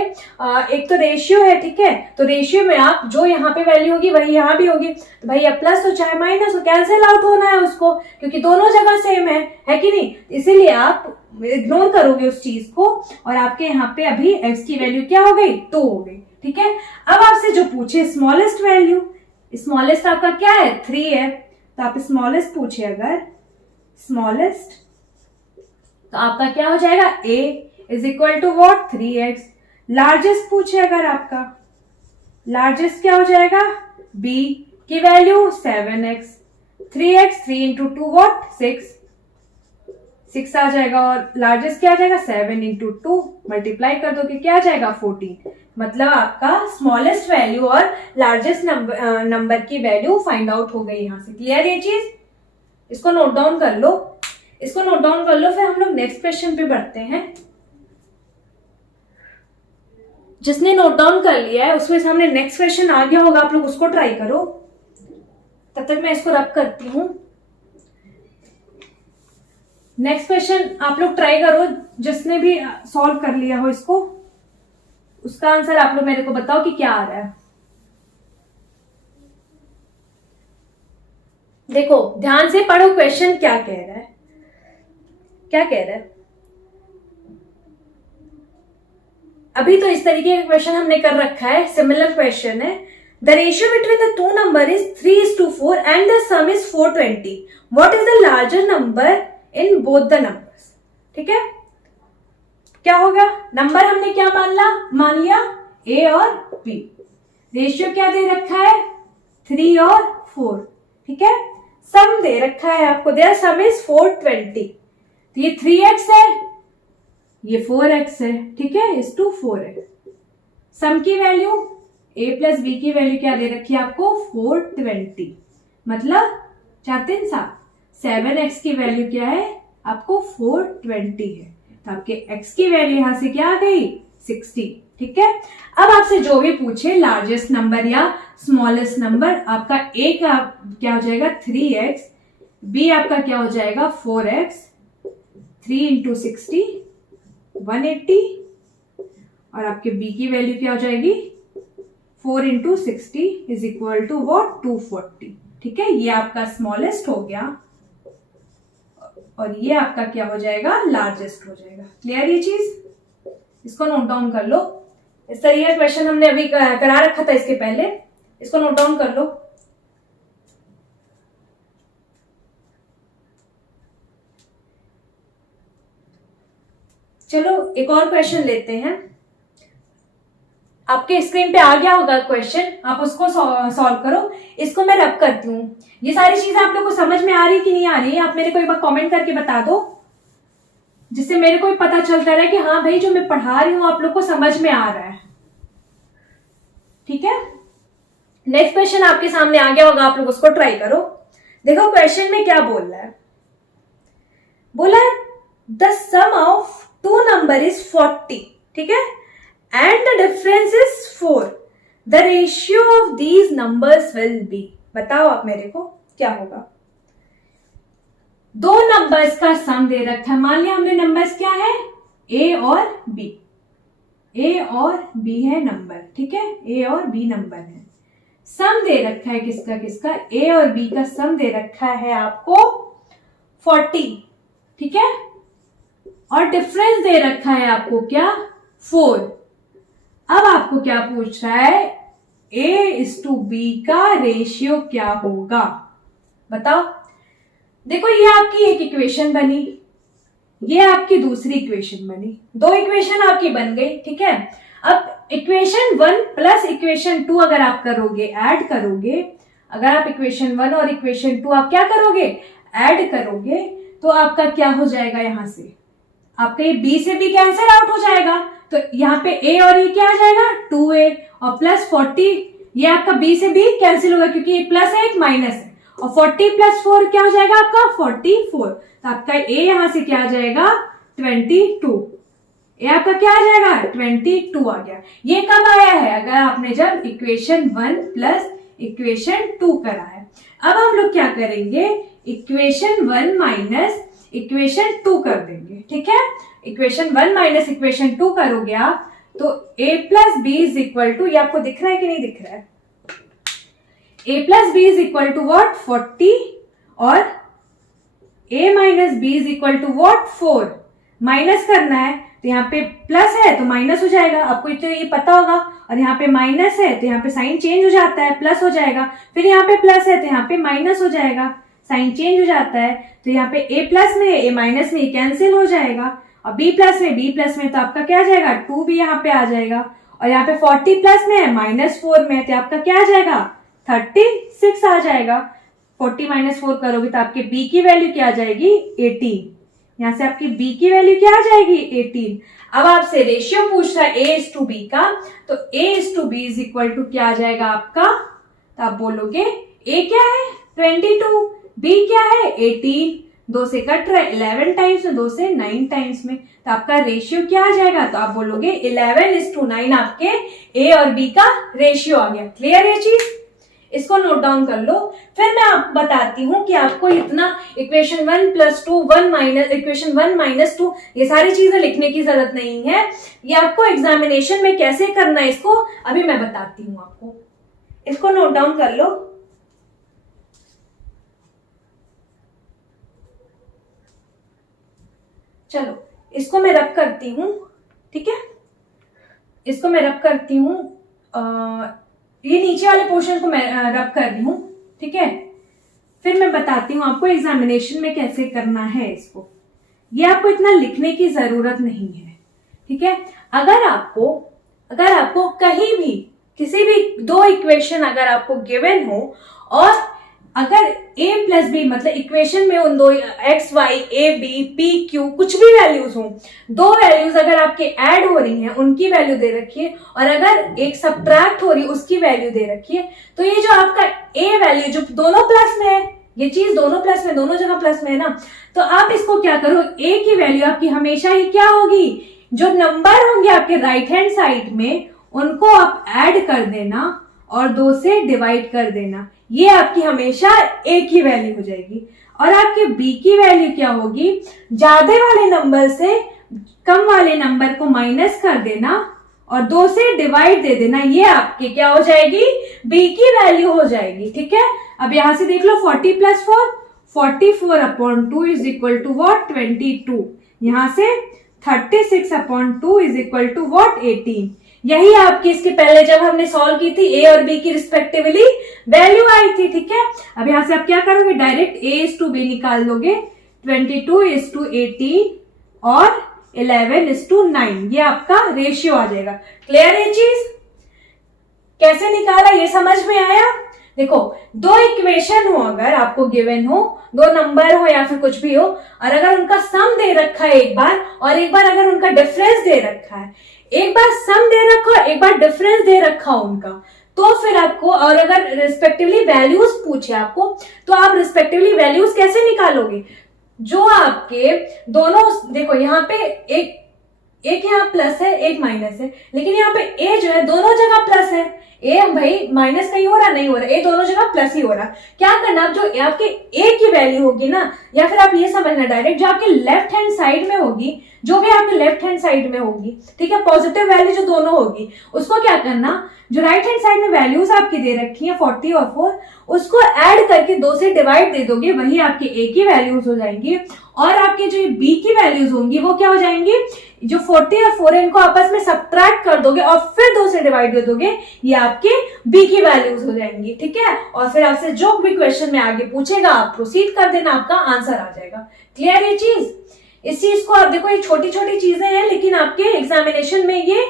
एक तो रेशियो है, ठीक है, तो रेशियो में आप जो यहाँ पे वैल्यू होगी वही यहाँ भी होगी, तो भैया प्लस हो चाहे माइनस हो कैंसिल आउट होना है उसको, क्योंकि दोनों जगह सेम है कि नहीं, इसीलिए आप इग्नोर करोगे उस चीज को और आपके यहाँ पे अभी x की वैल्यू क्या हो गई 2 हो गई, ठीक है। अब आपसे जो पूछे स्मॉलेस्ट वैल्यू, स्मॉलेस्ट आपका क्या है 3 है, तो आप स्मॉलेस्ट पूछे अगर स्मॉलेस्ट, तो आपका क्या हो जाएगा a is equal to what 3x। Largest पूछे अगर आपका, लार्जेस्ट क्या हो जाएगा b की value 7x, 3x 3 into 2 what 6 आ जाएगा, और लार्जेस्ट क्या आ जाएगा 7 इंटू 2 मल्टीप्लाई कर दो कि क्या आ जाएगा 14। मतलब आपका स्मॉलेस्ट वैल्यू और लार्जेस्ट नंबर की वैल्यू फाइंड आउट हो गई यहां से। क्लियर ये चीज, इसको नोट डाउन कर लो, इसको नोट डाउन कर लो, फिर हम लोग नेक्स्ट क्वेश्चन पे बढ़ते हैं। जिसने नोट डाउन कर लिया है उसमें सामने नेक्स्ट क्वेश्चन आ गया होगा, आप लोग उसको ट्राई करो, तब तक मैं इसको रब करती हूं। नेक्स्ट क्वेश्चन आप लोग ट्राई करो, जिसने भी सॉल्व कर लिया हो इसको, उसका आंसर आप लोग मेरे को बताओ कि क्या आ रहा है। देखो ध्यान से पढ़ो क्वेश्चन क्या कह रहा है, क्या कह रहा है। अभी तो इस तरीके का क्वेश्चन हमने कर रखा है, सिमिलर क्वेश्चन है। The ratio between the two number is 3:4 and the some is 420। What is the larger number in both the numbers. ठीक है, क्या होगा, नंबर हमने क्या मान लिया a और b, रेशियो क्या दे रखा है 3 और 4, ठीक है, सम दे रखा है आपको, देयर सम इज 420, तो ये 3x है ये 4x है, ठीक है, इस टू 4x। सम की वैल्यू a प्लस b की वैल्यू क्या दे रखी है आपको 420, मतलब 4 3 7, 7x की वैल्यू क्या है आपको 420 है, तो आपके x की वैल्यू यहां से क्या आ गई 60, ठीक है। अब आपसे जो भी पूछे लार्जेस्ट नंबर या स्मॉलेस्ट नंबर, आपका a का क्या हो जाएगा 3x, b आपका क्या हो जाएगा 4x, 3 इंटू 60 180, और आपके b की वैल्यू क्या हो जाएगी 4 into 60 is equal to what 240, ठीक है, ये आपका स्मॉलेस्ट हो गया और ये आपका क्या हो जाएगा लार्जेस्ट हो जाएगा। क्लियर ये चीज, इसको नोट डाउन कर लो। इस तरीके का क्वेश्चन हमने अभी करा रखा था इसके पहले, इसको नोट डाउन कर लो। चलो एक और क्वेश्चन लेते हैं, आपके स्क्रीन पे आ गया होगा क्वेश्चन, आप उसको सॉल्व करो। इसको मैं रब करती हूँ। ये सारी चीजें आप लोग को समझ में आ रही कि नहीं आ रही है, आप मेरे को एक बार कमेंट करके बता दो, जिससे मेरे को पता चलता रहे कि हाँ भाई जो मैं पढ़ा रही हूँ आप लोग को समझ में आ रहा है, ठीक है। नेक्स्ट क्वेश्चन आपके सामने आ गया होगा, आप लोग उसको ट्राई करो। देखो क्वेश्चन में क्या बोल रहा है, बोला है the sum of two number is 40, ठीक है, and the difference is 4, the ratio of these numbers will be। बताओ आप मेरे को क्या होगा। दो नंबर्स का सम दे रखा है, मान लिया हमने नंबर्स क्या है a और b, a और b है नंबर, ठीक है, a और b नंबर है, सम दे रखा है किसका किसका a और b का सम दे रखा है आपको 40, ठीक है, और डिफरेंस दे रखा है आपको क्या 4। अब आपको क्या पूछ रहा है a:b का रेशियो क्या होगा, बताओ। देखो ये आपकी एक इक्वेशन बनी, ये आपकी दूसरी इक्वेशन बनी, दो इक्वेशन आपकी बन गई, ठीक है। अब इक्वेशन 1 प्लस इक्वेशन 2 अगर आप करोगे, ऐड करोगे, अगर आप इक्वेशन 1 और इक्वेशन 2 आप क्या करोगे ऐड करोगे, तो आपका क्या हो जाएगा, यहां से आपका ये b से b कैंसिल आउट हो जाएगा, तो यहाँ पे a और e क्या आ जाएगा 2a और प्लस 40, ये आपका b से b कैंसिल होगा क्योंकि एक प्लस है एक माइनस है, और 40 प्लस 4 क्या हो जाएगा आपका 44, तो आपका a यहां से क्या आ जाएगा 22, ये आपका क्या आ जाएगा 22 आ गया। ये कब आया है, अगर आपने जब इक्वेशन 1 प्लस इक्वेशन 2 करा है। अब हम लोग क्या करेंगे, इक्वेशन 1 माइनस इक्वेशन 2 कर देंगे, ठीक है। इक्वेशन 1 माइनस इक्वेशन 2 करोगे आप तो a plus B is equal to, ये आपको दिख रहा है कि नहीं दिख रहा है, a plus B is equal to what 40 और a minus B is equal to what 4। Minus करना है तो यहाँ पे प्लस है तो माइनस हो जाएगा, आपको तो ये पता होगा। और यहाँ पे माइनस है तो यहाँ पे साइन चेंज हो जाता है, प्लस हो जाएगा। फिर यहाँ पे प्लस है तो यहाँ पे माइनस हो जाएगा, साइन चेंज हो जाता है। तो यहाँ पे a प्लस में a माइनस में कैंसिल हो जाएगा, और b प्लस में तो आपका क्या आ जाएगा 2 भी यहाँ पे आ जाएगा। और यहाँ पे 40 प्लस में है -4 में तो आपका क्या आ जाएगा 36 आ जाएगा। 40 माइनस 4 करोगे तो आपके b की वैल्यू क्या आ जाएगी 18। यहाँ से आपकी b की वैल्यू क्या आ जाएगी 18। अब आपसे रेशियो पूछ रहा है a:b का, तो a:b इज इक्वल टू क्या आ जाएगा आपका, तो आप बोलोगे a क्या है 22, b क्या है 18, 2 से कट रहा है 11 टाइम्स में, 2 से 9 टाइम्स में, तो आपका रेशियो क्या आ जाएगा, तो आप बोलोगे 11:9 आपके a और b का रेशियो आ गया। क्लियर है चीज, इसको नोट डाउन कर लो। फिर मैं आपको बताती हूँ कि आपको इतना equation 1 plus 2 1 minus equation 1 minus 2 ये सारी चीजें लिखने की जरूरत नहीं है, ये आपको एग्जामिनेशन में कैसे करना है इसको अभी मैं बताती हूँ आपको, इसको नोट डाउन कर लो। चलो इसको मैं रब करती हूँ, ठीक है, इसको मैं रब करती हूँ, ये नीचे वाले पोर्शन को मैं रब कर रही हूँ, ठीक है। फिर मैं बताती हूँ आपको एग्जामिनेशन में कैसे करना है इसको, ये आपको इतना लिखने की जरूरत नहीं है, ठीक है। अगर आपको कहीं भी किसी भी 2 इक्वेशन अगर आपको गिवन हो और अगर a प्लस बी मतलब इक्वेशन में उन 2 x y a b p q कुछ भी वैल्यूज हो, 2 वैल्यूज अगर आपके ऐड हो रही हैं उनकी वैल्यू दे रखी है और अगर एक सब्ट्रैक्ट हो रही है उसकी वैल्यू दे रखी है, तो ये जो आपका a वैल्यू जो दोनों प्लस में है, ये चीज दोनों प्लस में, दोनों जगह प्लस में है ना, तो आप इसको क्या करो, a की वैल्यू आपकी हमेशा ही क्या होगी, जो नंबर होंगे आपके राइट हैंड साइड में उनको आप ऐड कर देना और 2 से डिवाइड कर देना, ये आपकी हमेशा a की वैल्यू हो जाएगी। और आपके b की वैल्यू क्या होगी, ज्यादा वाले नंबर से कम वाले नंबर को माइनस कर देना और 2 से डिवाइड दे देना, ये आपकी क्या हो जाएगी b की वैल्यू हो जाएगी, ठीक है। अब यहां से देख लो 40 plus 4 44/2 is equal to what 22, यहां से 36/2 इज इक्वल टू वॉट 18। यही आपकी इसके पहले जब हमने सॉल्व की थी a और b की रिस्पेक्टिवली वैल्यू आई थी, ठीक है। अब यहां से आप क्या करोगे, डायरेक्ट a:b निकाल दोगे, 22:18 और 11:9, ये आपका रेशियो आ जाएगा। क्लियर है चीज, कैसे निकाला ये समझ में आया। देखो 2 इक्वेशन हो अगर आपको गिवन हो, 2 नंबर हो या फिर कुछ भी हो, और अगर उनका सम दे रखा है एक बार और एक बार अगर उनका डिफरेंस दे रखा है, एक बार सम दे रखा एक बार डिफरेंस दे रखा उनका, तो फिर आपको, और अगर रिस्पेक्टिवली वैल्यूज पूछे आपको, तो आप रिस्पेक्टिवली वैल्यूज कैसे निकालोगे, जो आपके दोनों, देखो यहाँ पे एक यहाँ प्लस है एक माइनस है, लेकिन यहाँ पे a जो है दोनों जगह प्लस है, a भाई माइनस कहीं हो रहा नहीं हो रहा, a दोनों जगह प्लस ही हो रहा। क्या करना, आप जो आपके a की वैल्यू होगी ना, या फिर आप ये समझना डायरेक्ट जो आपके लेफ्ट हैंड साइड में होगी, जो भी आपके लेफ्ट हैंड साइड में होगी, ठीक है, पॉजिटिव वैल्यू जो दोनों होगी, उसको क्या करना, जो राइट हैंड साइड में वैल्यूज आपकी दे रखी है 40 और 4, उसको ऐड करके 2 से डिवाइड दे दोगे, वही आपके a की वैल्यूज हो जाएंगी। और आपके जो b की वैल्यूज होंगी वो क्या हो जाएंगी, जो 40 और 4 है इनको आपस में सब्ट्रैक्ट कर दोगे और फिर 2 से डिवाइड दे दोगे, ये आपके b की वैल्यूज हो जाएंगी, ठीक है। और फिर आपसे जो भी क्वेश्चन में आगे पूछेगा आप प्रोसीड कर देना, आपका आंसर आ जाएगा। क्लियर ये चीज, इस चीज को आप देखो, ये छोटी छोटी चीजें हैं लेकिन आपके एग्जामिनेशन में ये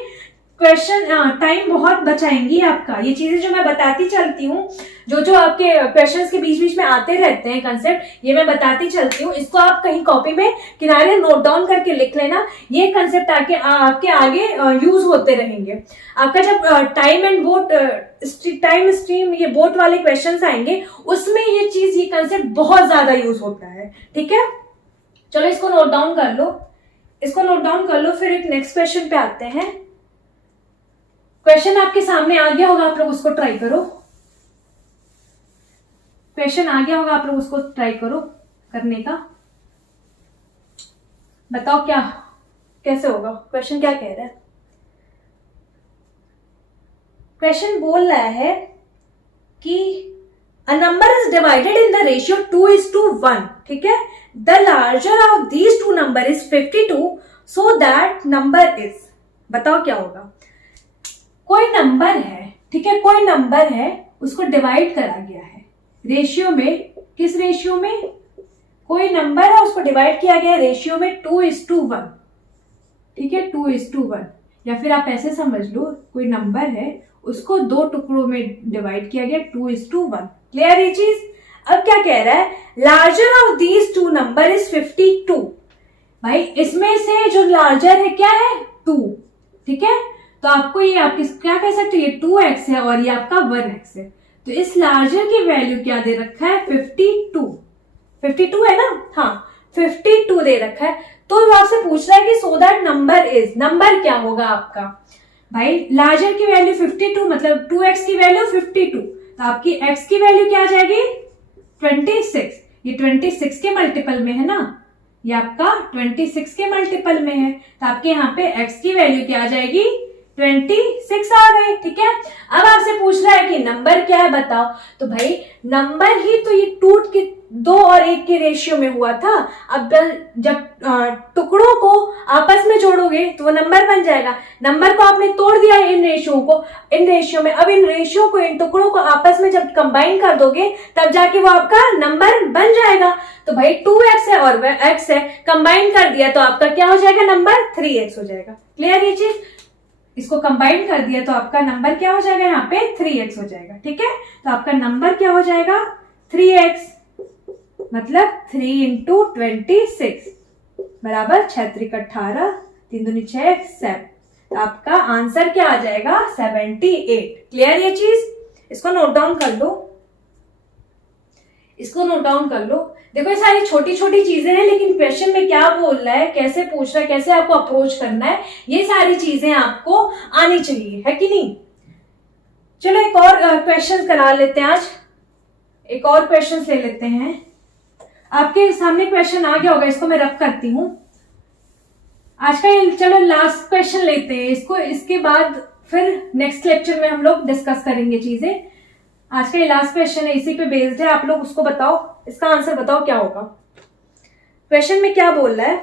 क्वेश्चन टाइम बहुत बचाएंगी आपका। ये चीजें जो मैं बताती चलती हूँ, जो आपके क्वेश्चंस के बीच बीच में आते रहते हैं कंसेप्ट, ये मैं बताती चलती हूँ, इसको आप कहीं कॉपी में किनारे नोट डाउन करके लिख लेना, ये कंसेप्ट आपके आगे यूज होते रहेंगे। आपका जब टाइम स्ट्रीम ये बोट वाले क्वेश्चंस आएंगे, उसमें ये चीज, ये कंसेप्ट बहुत ज्यादा यूज होता है, ठीक है। चलो इसको नोट डाउन कर लो, इसको नोट डाउन कर लो। फिर एक नेक्स्ट क्वेश्चन पे आते हैं। क्वेश्चन आपके सामने आ गया होगा, आप लोग उसको ट्राई करो। क्वेश्चन आ गया होगा, आप लोग उसको ट्राई करो करने का। बताओ क्या कैसे होगा, क्वेश्चन क्या कह रहा है। क्वेश्चन बोल रहा है कि a number is divided in the ratio 2:1, ठीक है। The larger of these two number is 52, so that number is. बताओ क्या होगा। कोई नंबर है, ठीक है, कोई नंबर है, उसको डिवाइड करा गया है रेशियो में। किस रेशियो में? कोई नंबर है, उसको डिवाइड किया गया है रेशियो में 2:1, ठीक है, 2:1। या फिर आप ऐसे समझ लो, कोई नंबर है, उसको दो टुकड़ों में डिवाइड किया गया 2:1। क्लियर ये चीज। अब क्या कह रहा है, larger of these two number is 52। भाई इसमें से जो लार्जर है क्या है? 2, ठीक है। तो आपको ये आप क्या कह सकते हो, ये 2x है और ये आपका 1x है। तो इस लार्जर की वैल्यू क्या दे रखा है? 52। 52 है ना? हाँ, 52 दे रखा है। तो आपसे पूछ रहा है कि so that number is, number क्या होगा आपका? भाई लार्जर की वैल्यू 52, मतलब 2x की वैल्यू 52, तो आपकी x की वैल्यू क्या आ जाएगी? 26। ये 26 के मल्टीपल में है ना, ये आपका 26 के मल्टीपल में है, तो आपके यहाँ पे x की वैल्यू क्या आ जाएगी? 26 आ गए, ठीक है। अब आपसे पूछ रहा है कि नंबर क्या है बताओ। तो भाई नंबर ही तो ये टूट के 2 और 1 के रेशियो में हुआ था। अब जब टुकड़ों को आपस में जोड़ोगे तो वो नंबर बन जाएगा। नंबर को आपने तोड़ दिया है इन रेशियो में। अब इन रेशियो को, इन टुकड़ों को आपस में जब कंबाइन कर दोगे तब जाके वो आपका नंबर बन जाएगा। तो भाई 2x है और x है, कंबाइन कर दिया तो आपका क्या हो जाएगा? नंबर 3x हो जाएगा। क्लियर ये चीज। इसको कंबाइन कर दिया तो आपका नंबर क्या हो जाएगा? यहाँ पे 3x हो जाएगा, ठीक है। तो आपका नंबर क्या हो जाएगा? 3x, मतलब 3 इंटू 26 बराबर 6 3 18, 3 दूनी 6 7। तो आपका आंसर क्या आ जाएगा? 78। क्लियर ये चीज। इसको नोट डाउन कर लो, इसको नोट डाउन कर लो। देखो ये सारी छोटी छोटी चीजें हैं, लेकिन क्वेश्चन में क्या बोल रहा है, कैसे पूछ रहा है, कैसे आपको अप्रोच करना है, ये सारी चीजें आपको आनी चाहिए, है कि नहीं। चलो एक और क्वेश्चन करा लेते हैं आज, एक और क्वेश्चन ले लेते हैं। आपके सामने क्वेश्चन आ गया होगा, इसको मैं रब करती हूं आज का। चलो लास्ट क्वेश्चन लेते हैं इसको, इसके बाद फिर नेक्स्ट लेक्चर में हम लोग डिस्कस करेंगे चीजें। आज का ये लास्ट क्वेश्चन है, इसी पे बेस्ड है। आप लोग उसको बताओ, इसका आंसर बताओ क्या होगा। क्वेश्चन में क्या बोल रहा है?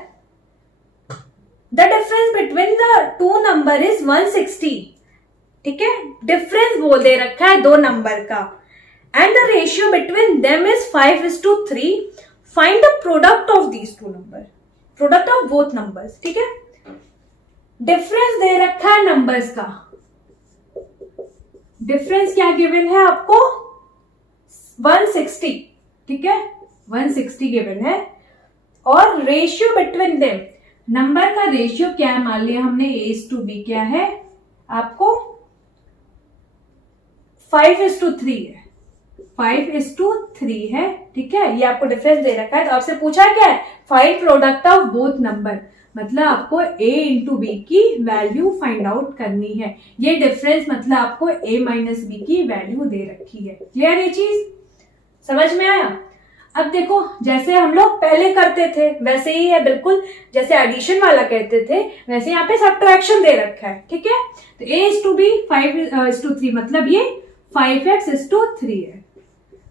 The difference between the two number is 160, ठीक है। डिफरेंस बोल दे रखा है दो नंबर का, and the ratio between them is 5:3। Find the product of these two number, product of both numbers, ठीक है। डिफरेंस दे रखा है नंबर्स का, डिफरेंस क्या गिवन है आपको? 160, ठीक है, 160 गिवन है। और रेशियो बिटवीन देम, नंबर का रेशियो क्या है? मान लिया हमने A:B क्या है आपको? 5:3 है, 5:3 है, ठीक है। ये आपको डिफरेंस दे रखा है। तो आपसे पूछा क्या है? Find product of both number, मतलब आपको A इंटू बी की वैल्यू फाइंड आउट करनी है। ये डिफरेंस मतलब आपको A माइनस बी की वैल्यू दे रखी है। क्लियर ये चीज, समझ में आया? अब देखो, जैसे हम लोग पहले करते थे वैसे ही है बिल्कुल, जैसे एडिशन वाला कहते थे वैसे यहाँ पे सब्ट्रैक्शन दे रखा है, ठीक है। तो A:B 5:3, मतलब ये 5x:3 है।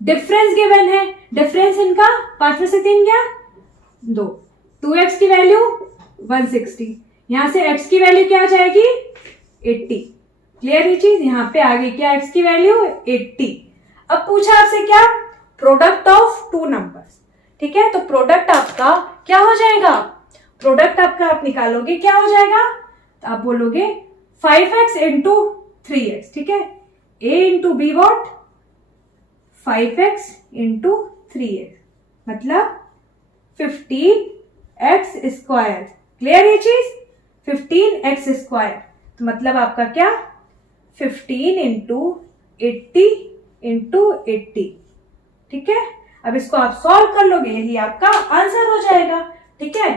डिफरेंस गिवन है, डिफरेंस इनका 5 में से 3 गया 2, 2x की वैल्यू 160, यहां से x की वैल्यू क्या आ जाएगी? 80। क्लियर ये चीज। यहाँ पे आ गई क्या? x की वैल्यू 80। अब पूछा आपसे क्या? प्रोडक्ट ऑफ टू नंबर्स, ठीक है। तो प्रोडक्ट आपका क्या हो जाएगा? प्रोडक्ट आपका आप निकालोगे क्या हो जाएगा? तो आप बोलोगे 5x इंटू 3x, ठीक है। A into be what? 5x into 3x, मतलब 15x²। क्लियर ये चीज? 15x², तो मतलब आपका क्या? 15 इंटू 80 इंटू 80, ठीक है। अब इसको आप सॉल्व कर लोगे, यही आपका आंसर हो जाएगा, ठीक है।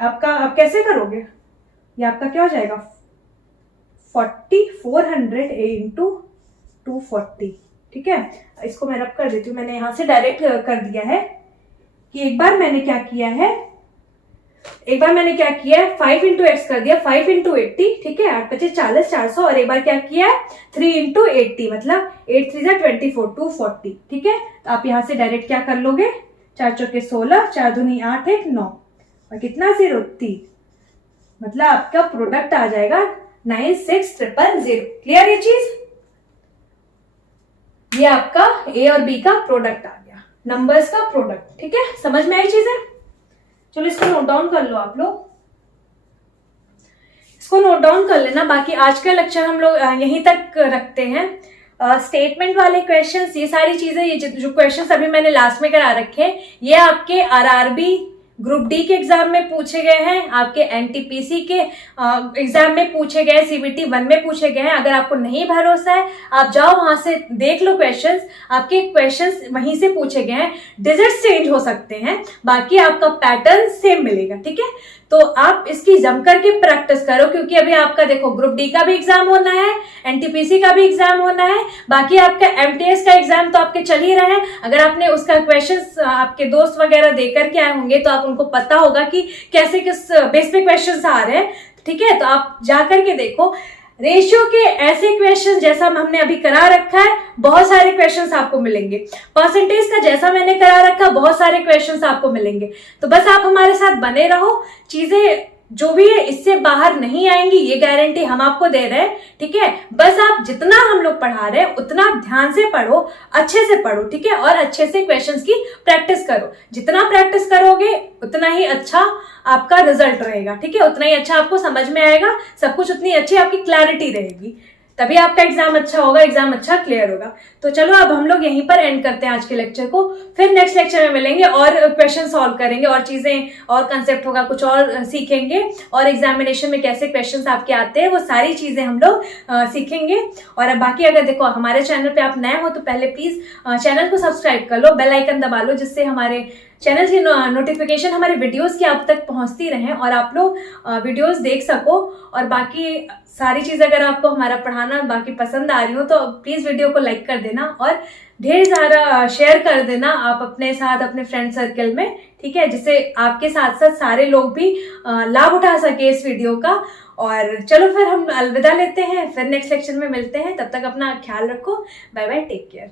आपका आप कैसे करोगे? ये आपका क्या हो जाएगा? 4400 A इंटू 240, ठीक है, इसको मैं रब कर देती हूँ। मैंने यहाँ से डायरेक्ट कर दिया है कि एक बार मैंने क्या किया है 5 इंटू एक्स कर दिया, 5 इंटू 80, ठीक है, 8 × 40 400, और एक बार क्या किया है 3 इंटू 80, मतलब 8 3 24 240, ठीक है। तो आप यहाँ से डायरेक्ट क्या कर लोगे, 4 चौके 16, 4 दूनी 8 1 9, और कितना 0 3, मतलब आपका प्रोडक्ट आ जाएगा 96000। क्लियर ये चीज, ये आपका ए और बी का प्रोडक्ट आ गया, नंबर्स का प्रोडक्ट, ठीक है, समझ में आई चीज है। चलो इसको नोट डाउन कर लो, आप लोग इसको नोट डाउन कर लेना। बाकी आज का लेक्चर हम लोग यहीं तक रखते हैं। स्टेटमेंट वाले क्वेश्चंस, ये सारी चीजें, ये जो क्वेश्चंस अभी मैंने लास्ट में करा रखे हैं, ये आपके आरआरबी ग्रुप डी के एग्जाम में पूछे गए हैं, आपके एनटीपीसी के एग्जाम में पूछे गए, सीबीटी 1 में पूछे गए हैं। अगर आपको नहीं भरोसा है, आप जाओ वहां से देख लो क्वेश्चंस, आपके क्वेश्चंस वहीं से पूछे गए हैं। डिजिट्स चेंज हो सकते हैं, बाकी आपका पैटर्न सेम मिलेगा, ठीक है। तो आप इसकी जम करके प्रैक्टिस करो, क्योंकि अभी आपका देखो ग्रुप डी का भी एग्जाम होना है, एनटीपीसी का भी एग्जाम होना है, बाकी आपका एमटीएस का एग्जाम तो आपके चल ही रहा है। अगर आपने उसका क्वेश्चंस आपके दोस्त वगैरह देकर के आए होंगे तो आप उनको पता होगा कि कैसे किस बेस पे क्वेश्चंस आ रहे हैं, ठीक है। तो आप जा करके देखो, रेशियो के ऐसे क्वेश्चन जैसा हमने अभी करा रखा है, बहुत सारे क्वेश्चंस आपको मिलेंगे। परसेंटेज का जैसा मैंने करा रखा, बहुत सारे क्वेश्चंस आपको मिलेंगे। तो बस आप हमारे साथ बने रहो, चीजें जो भी है इससे बाहर नहीं आएंगी, ये गारंटी हम आपको दे रहे हैं, ठीक है। बस आप जितना हम लोग पढ़ा रहे हैं उतना ध्यान से पढ़ो, अच्छे से पढ़ो, ठीक है, और अच्छे से क्वेश्चंस की प्रैक्टिस करो। जितना प्रैक्टिस करोगे उतना ही अच्छा आपका रिजल्ट रहेगा, ठीक है, उतना ही अच्छा आपको समझ में आएगा, सब कुछ उतनी अच्छी आपकी क्लैरिटी रहेगी, तभी आपका एग्जाम अच्छा होगा, एग्जाम अच्छा क्लियर होगा। तो चलो अब हम लोग यहीं पर एंड करते हैं आज के लेक्चर को, फिर नेक्स्ट लेक्चर में मिलेंगे और क्वेश्चन सॉल्व करेंगे, और चीजें और कंसेप्ट होगा, कुछ और सीखेंगे, और एग्जामिनेशन में कैसे क्वेश्चंस आपके आते हैं वो सारी चीजें हम लोग सीखेंगे। और अब बाकी अगर देखो हमारे चैनल पे आप नए हो तो पहले प्लीज चैनल को सब्सक्राइब कर लो, बेल आइकन दबा लो, जिससे हमारे चैनल की नोटिफिकेशन हमारे वीडियोस की आप तक पहुंचती रहे और आप लोग वीडियोस देख सको। और बाकी सारी चीज अगर आपको हमारा पढ़ाना बाकी पसंद आ रही हो तो प्लीज वीडियो को लाइक कर देना और ढेर सारा शेयर कर देना आप अपने साथ, अपने फ्रेंड सर्कल में, ठीक है, जिससे आपके साथ साथ सारे लोग भी लाभ उठा सके इस वीडियो का। और चलो फिर हम अलविदा लेते हैं, फिर नेक्स्ट लेक्चर में मिलते हैं, तब तक अपना ख्याल रखो, बाय बाय, टेक केयर।